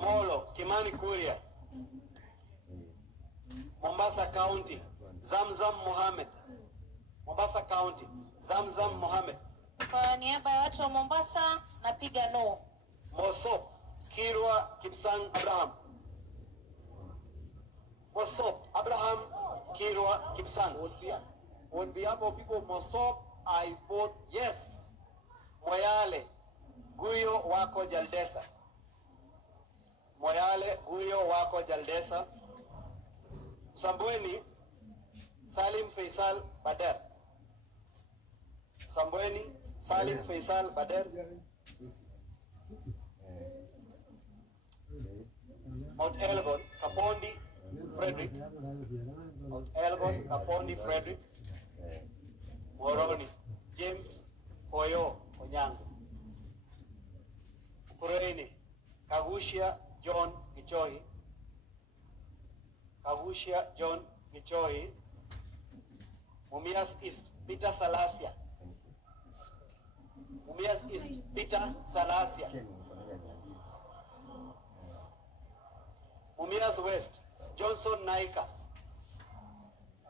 Molo Kimani Kuria. Mombasa County Zamzam Mohamed. Mombasa County Zamzam Mohamed. Kwa niaba ya watu wa Mombasa napiga no. Mosop Kirwa Kipsang Abraham. Mosop Abraham Kirwa Kipsang. On behalf of people of Mosop, I vote yes. Moyale Guyo Wako Jaldesa. Moyale Guyo Wako Jaldesa. Sambweni Salim Faisal Bader. Sambweni Salim Faisal Bader. Mount Elgon Kapondi Frederick. Mount Elgon Kapondi Frederick. Moroni James Koyo Onyango. Kureini Kagushia John Gichoi. Kagushia John Gichoi. Mumias East Peter Salasia. Mumias East Peter Salasia. Mumias West Johnson Naika.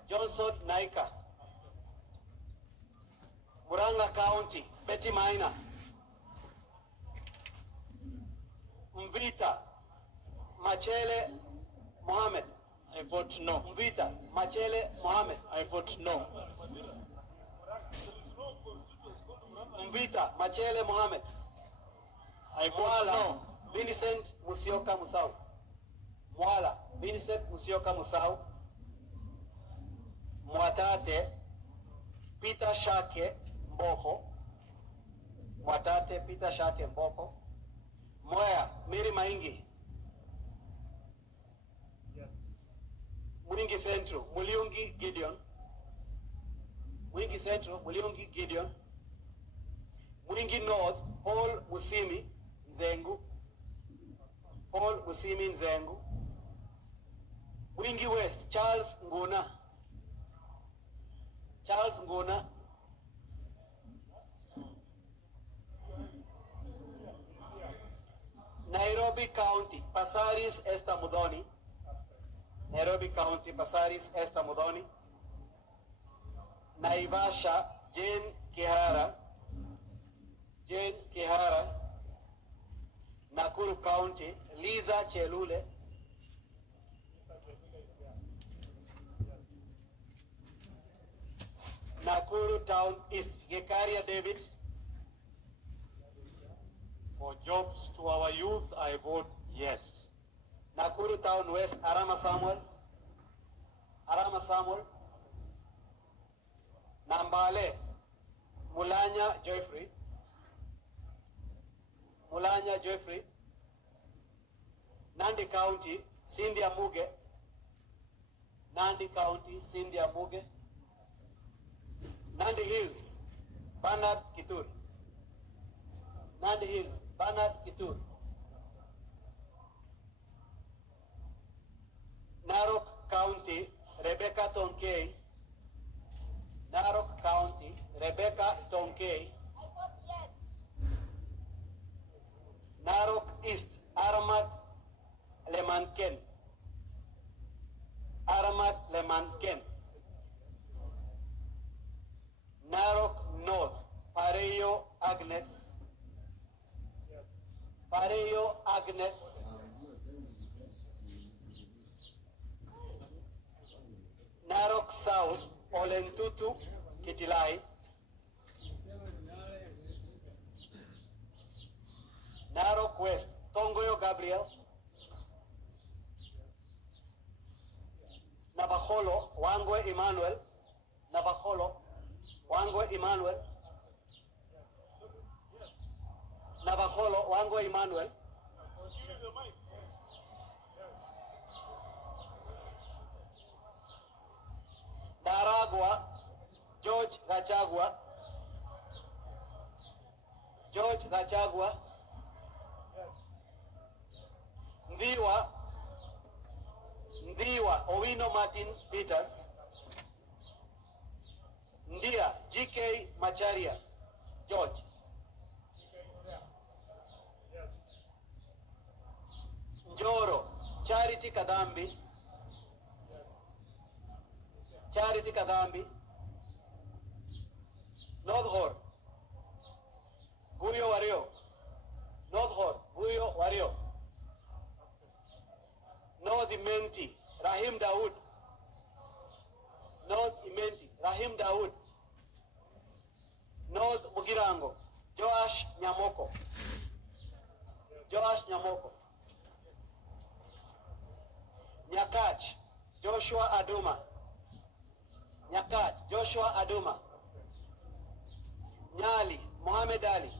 Johnson Naika. Muranga County Betty Maina. Mvita Machele Mohammed. I vote no. Mvita Machele Mohammed. I vote no. Mvita Machele Mohammed. I vote no. Vincent Musioka Musau. Mwala Vincent Musioka Musau. Mwatate Peter Shake Mboko. Mwatate Peter Shake Mboko. Moya Mary Maingi. Mwingi Central Muliungi Gideon. Mwingi Central Muliungi Gideon. Mwingi North Paul Musimi Nzengu. Paul Musimi Nzengu. Mwingi West Charles Nguna. Charles Nguna. Nairobi County Pasaris Esther Mudoni. Nairobi County Pasaris Esther Mudoni. Naivasha Jane Kihara. Jane Kihara. Nakuru County Liza Chelule. Nakuru Town East, Gekaria David. For jobs to our youth, I vote yes. Nakuru Town West, Arama Samuel. Arama Samuel. Nambale, Mulanya Joyfrey. Mulanya Joyfrey. Nandi County, Cynthia Muge. Nandi County, Cynthia Muge. Nandi Hills, Bernard Kitur. Nandi Hills, Bernard Kitur. Narok County, Rebecca Tonkei. Narok County, Rebecca Tonkei. Narok East, Aramat Lemanken. Aramat Lemanken. Narok North, Pareyo Agnes. Pareyo Agnes. Narok South, Olentutu Kitilai. Narok West, Tongoyo Gabriel. Navajolo, Wangwe Emmanuel. Navajolo, Wangwe Emmanuel. Navajolo, Wangwe Emmanuel. Daragwa, George Gachagua. George Gachagua. Ndiwa, Owino Martin Peters. Ndia, GK Macharia, George. Njoro, Charity Kadambi. Charity Kadambi. Northhor, Buyo Wario. Northhor, Buyo Wario. North Imenti, Rahim Dawood. North Imenti, Rahim Dawood. North Mugirango, Joash Nyamoko. Joash Nyamoko. Nyakach, Joshua Aduma. Nyakach, Joshua Aduma. Nyali, Mohamed Ali.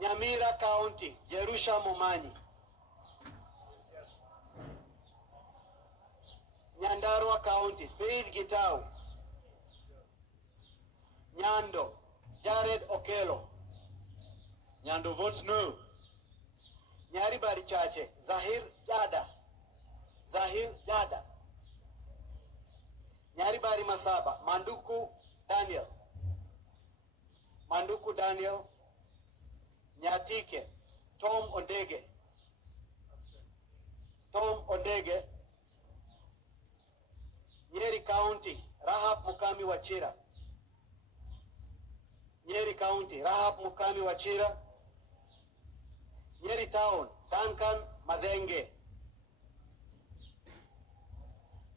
Nyamira County, Jerusha Momanyi. Nyandarua County, Faith Gitau. Nyando, Jared Okelo. Nyando votes no. Nyaribari Chache, Zahir Jada. Zahir Jada. Nyaribari Masaba, Manduku Daniel. Manduku Daniel. Nyatike, Tom Ondege. Tom Ondege. Nyeri County, Rahab Mukami Wachira. Nyeri County, Rahab Mukami Wachira. Nyeri Town, Duncan Madenge.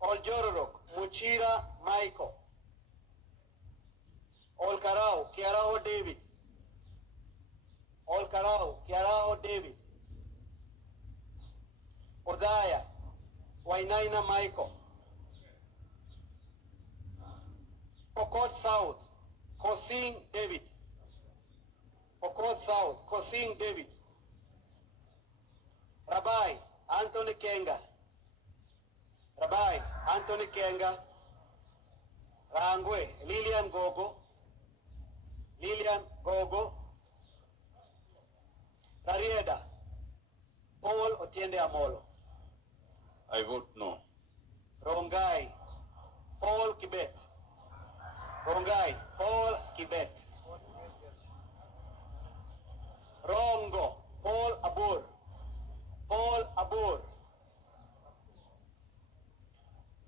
Oljororok, Muchira Michael. Olkarau, Kiaraho David. Olkarau, Kiaraho David. Odaya, Wainaina Michael. Pokot South, Kosing David. Pokot South, Kosing David. Rabbi, Anthony Kenga. Rabbi, Anthony Kenga. Rangwe, Lilian Gogo. Lilian Gogo. Rarieda, Paul Otiende Amolo. I vote no. Rongai, Paul Kibet. Rongai, Paul Kibet. Rongo, Paul Abur. Paul Abur.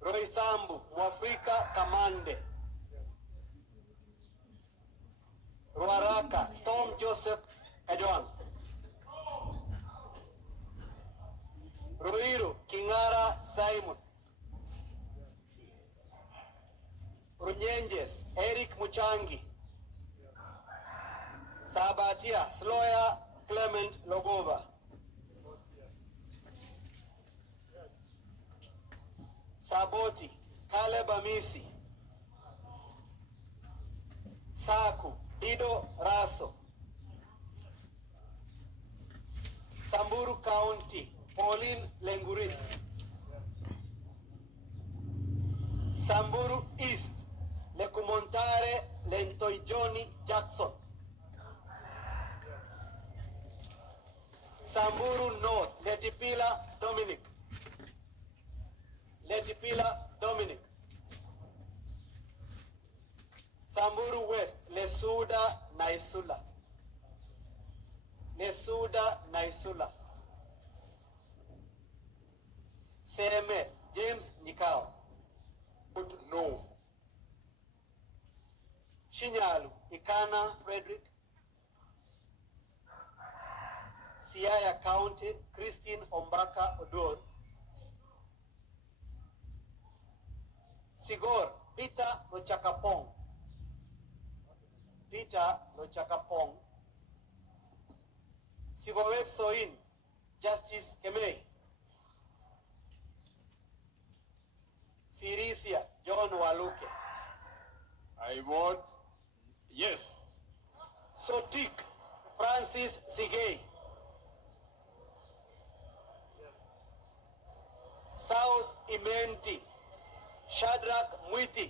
Roysambu, Mwafrika Kamande. Ruaraka, Tom Joseph Kajwang. Ruiru, Kingara Simon. Budangi. Sabatia, Sloya Clement Logova. Saboti, Caleb Amisi. Saku, Dido Raso. Samburu County, Pauline Lenguris. Samburu East, Lekumontare Lentoijoni Jackson. Samburu North, Letipila Dominic. Letipila Dominic. Samburu West, Lesuda Naisula. Lesuda Naisula. Seme, James Nikao. No. Shinyalu, Ikana Frederick. Siaya County, Christine Ombaka Odor. Sigor, Peter Lochakapong. Peter Lochakapong. Sigowet Soin, Justice Kemei. Sirisia, John Waluke. I vote yes. Sotik, Francis Sigei. South Imenti, Shadrach Mwiti.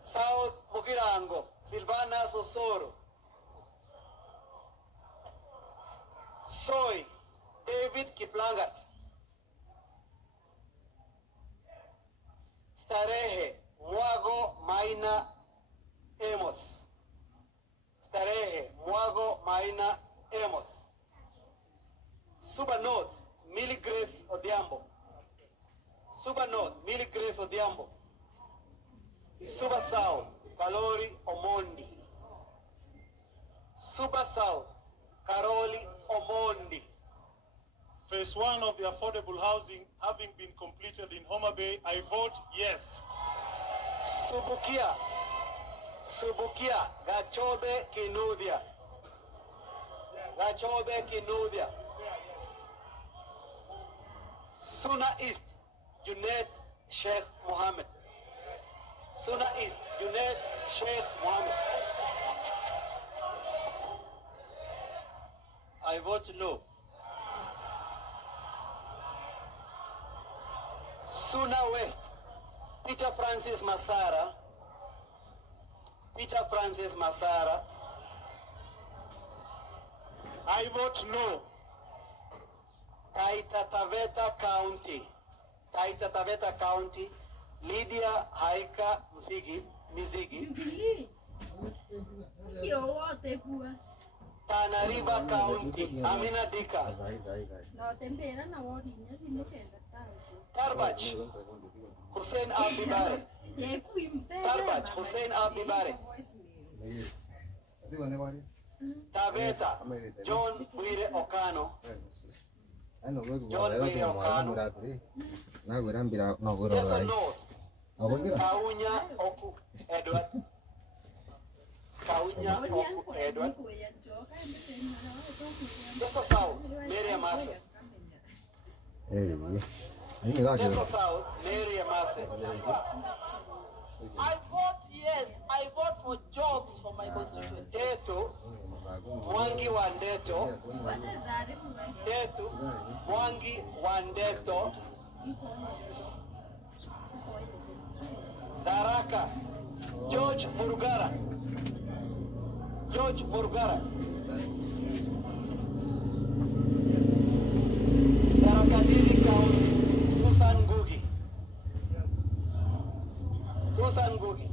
South Mugirango, Silvana Sosoro. Soy, David Kiplangat. Starehe, Mwago Maina Emos. Starehe, Mwago Maina Emos. Suba North, Millie Grace Odiambo. Suba North, Millie Grace Odiambo. Suba South, Kalori Omondi. Suba South, Karoli Omondi. Phase 1 of the affordable housing having been completed in Homa Bay, I vote yes. Subukia, Gachobe Kinuthia. Gachobe Kinuthia. Suna East, Junaid Sheikh Mohammed. Suna East, Junaid Sheikh Mohammed. I vote no. Suna West, Peter Francis Masara. Peter Francis Masara. I vote no. Taita Taveta County. Taita Taveta County, Lydia Haika Mizigi. Tana River County, Amina Dika. Tarbaj, Hussein Abibare. Tarbaj, Hussein Abibare. Taveta, John Bwire Okano. John Bwire Okano. Jessa North, Kaunya Oku Edward. Kaunya Oku Edward. Jessa South, Mary Amase. Jessa South, Mary Amase. I vote yes. I vote for jobs for my constituency. Tetu, Mwangi Wandeto. Tetu, Mwangi Wandeto. Daraka, George Murugara. George Murugara. Darakadini County, Susan Gugi. Susan Gugi.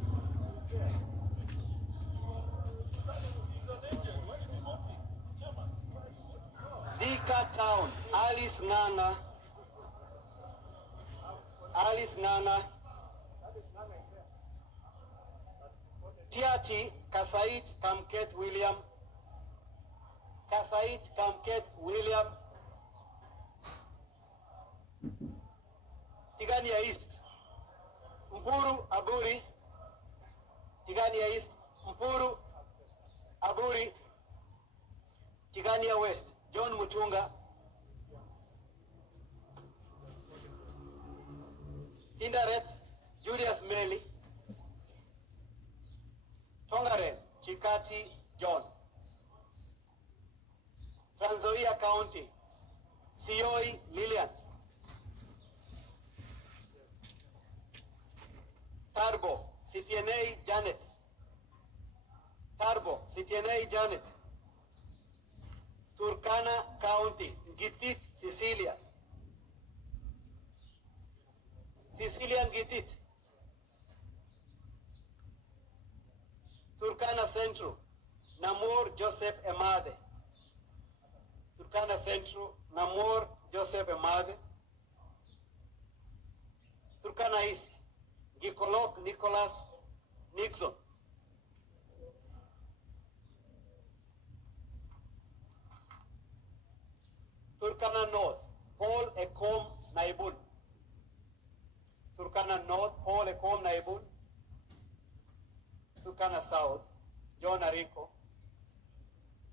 Thika Town, Alice Nganga. Alice Nganga. Tiati, Kasait Kamket William. Kasait Kamket William. Tigania East, Mpuru Aburi, Tigania East, Mpuru Aburi, Tigania West, John Mutunga, Indaret, Julius Meli, Tongaren, Chikati John, Trans Nzoia County, Sioi Lillian, Tarbo, Sitienei Janet, Tarbo, Sitienei Janet, Turkana County, Gitit Cecilia, Sicilian Gitit, Turkana Central, Namor Joseph Emade, Turkana Central, Namor Joseph Emade, Turkana East, Gikolok Nicholas Nixon, Turkana North, Paul Ekom Naibun, Turkana North, Paul Ekom Naibun, Turkana South, John Ariko.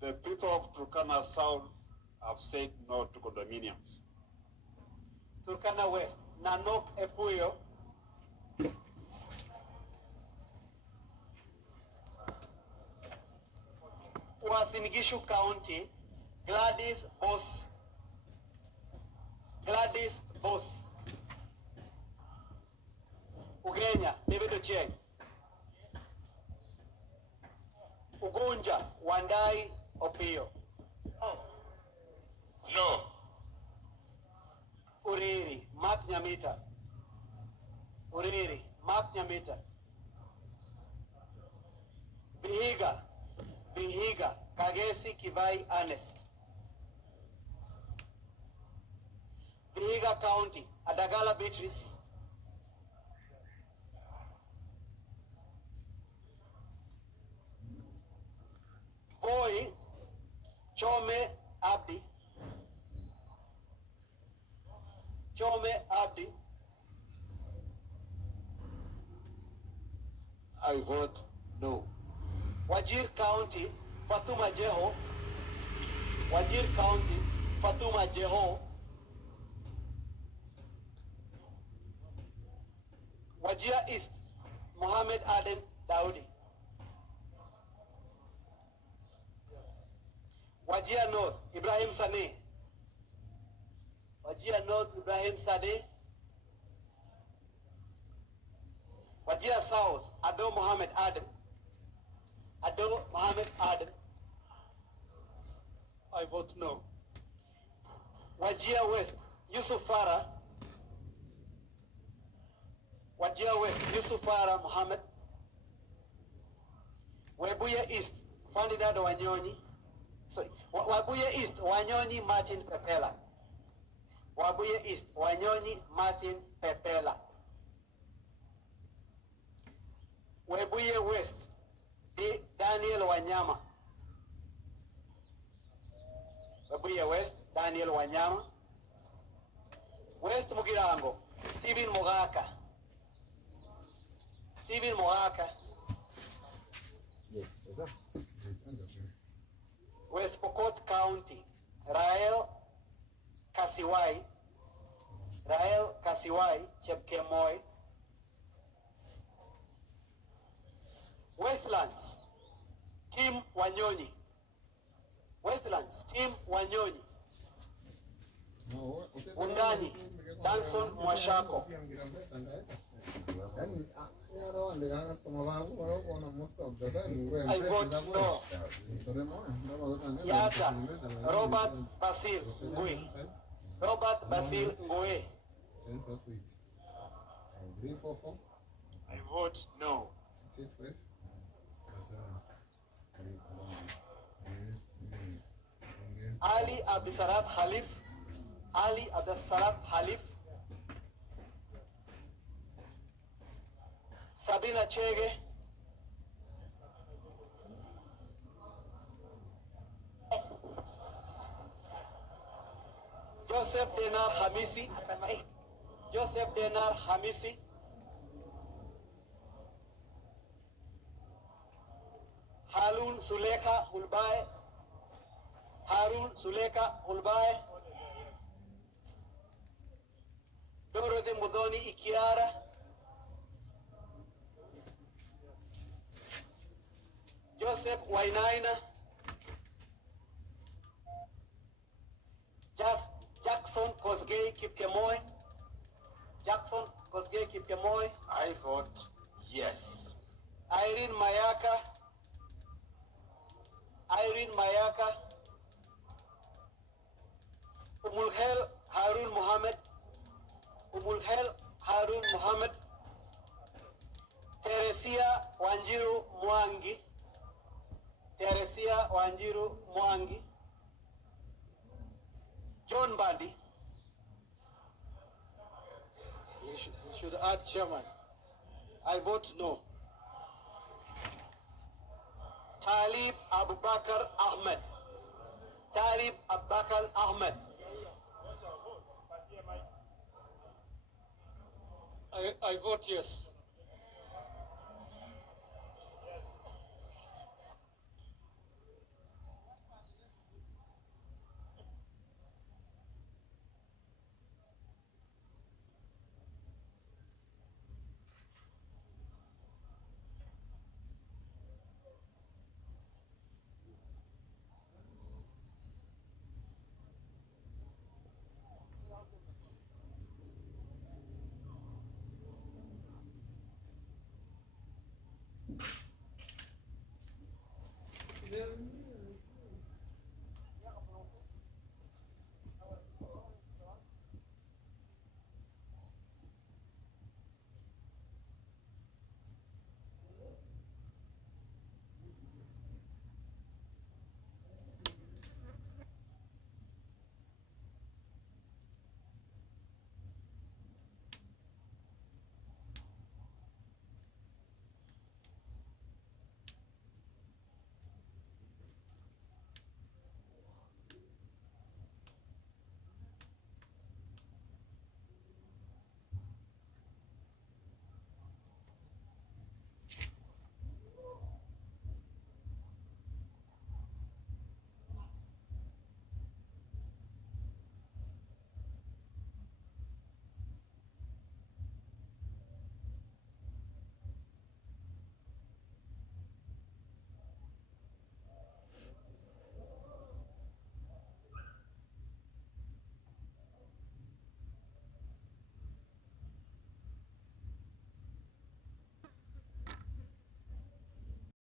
The people of Turkana South have said no to condominiums. Turkana West, Nanok Epuyo, Uasin Gishu County, Gladys Boss, Ugenya, David Ochieng, Ugunja, Wandai Opio. No. Uriri, Mark Nyamita. Uriri, Mark Nyamita. Vihiga, Kagesi Kivai Ernest. Vihiga County, Adagala Beatrice. Voi, Chome Abdi. I vote no. Wajir County, Fatuma Jeho. Wajir County, Fatuma Jeho. Wajir East, Mohammed Aden Daudi. Wajir North, Ibrahim Sane. Wajir North, Ibrahim Sade. Wajir South, Ado Mohammed Adam. I vote no. Wajir West, Yusuf Farah. Wajir West, Yusuf Farah Mohammed. Webuye East, Ferdinando Wanyonyi. Wabuye East, Wanyonyi Martin Pepela. Wabuye East, Wanyonyi Martin Pepela. Webuye West, Daniel Wanyama. Webuye West, Daniel Wanyama. West Mugirango, Stephen Mogaka. West Pokot County, Rael Kasiwai, Chepkemoy. Westlands, Tim Wanyonyi. Undani, Danson Mwashako. I vote no. Yata, Robert Basil Ngui. I vote no. Ali Abdisalat Halif. Sabina Chege. Joseph Denar Hamisi. Harun Suleka Hulbai. Harun Suleka Hulbai. Dorothy Mudhoni Ikiara. Joseph Wainaina. Jackson Kosgei Kipkemoy. Jackson Kosgei Kipkemoy. I vote yes. Irene Mayaka. Irene Mayaka. Umulhel Harun Mohammed. Umulhel Harun Mohammed. Teresia Wanjiru Mwangi. Teresia Wanjiru Mwangi. John Bandi. You should add chairman. I vote no. Talib Abubakar Ahmed. Talib Abubakar Ahmed. I vote yes.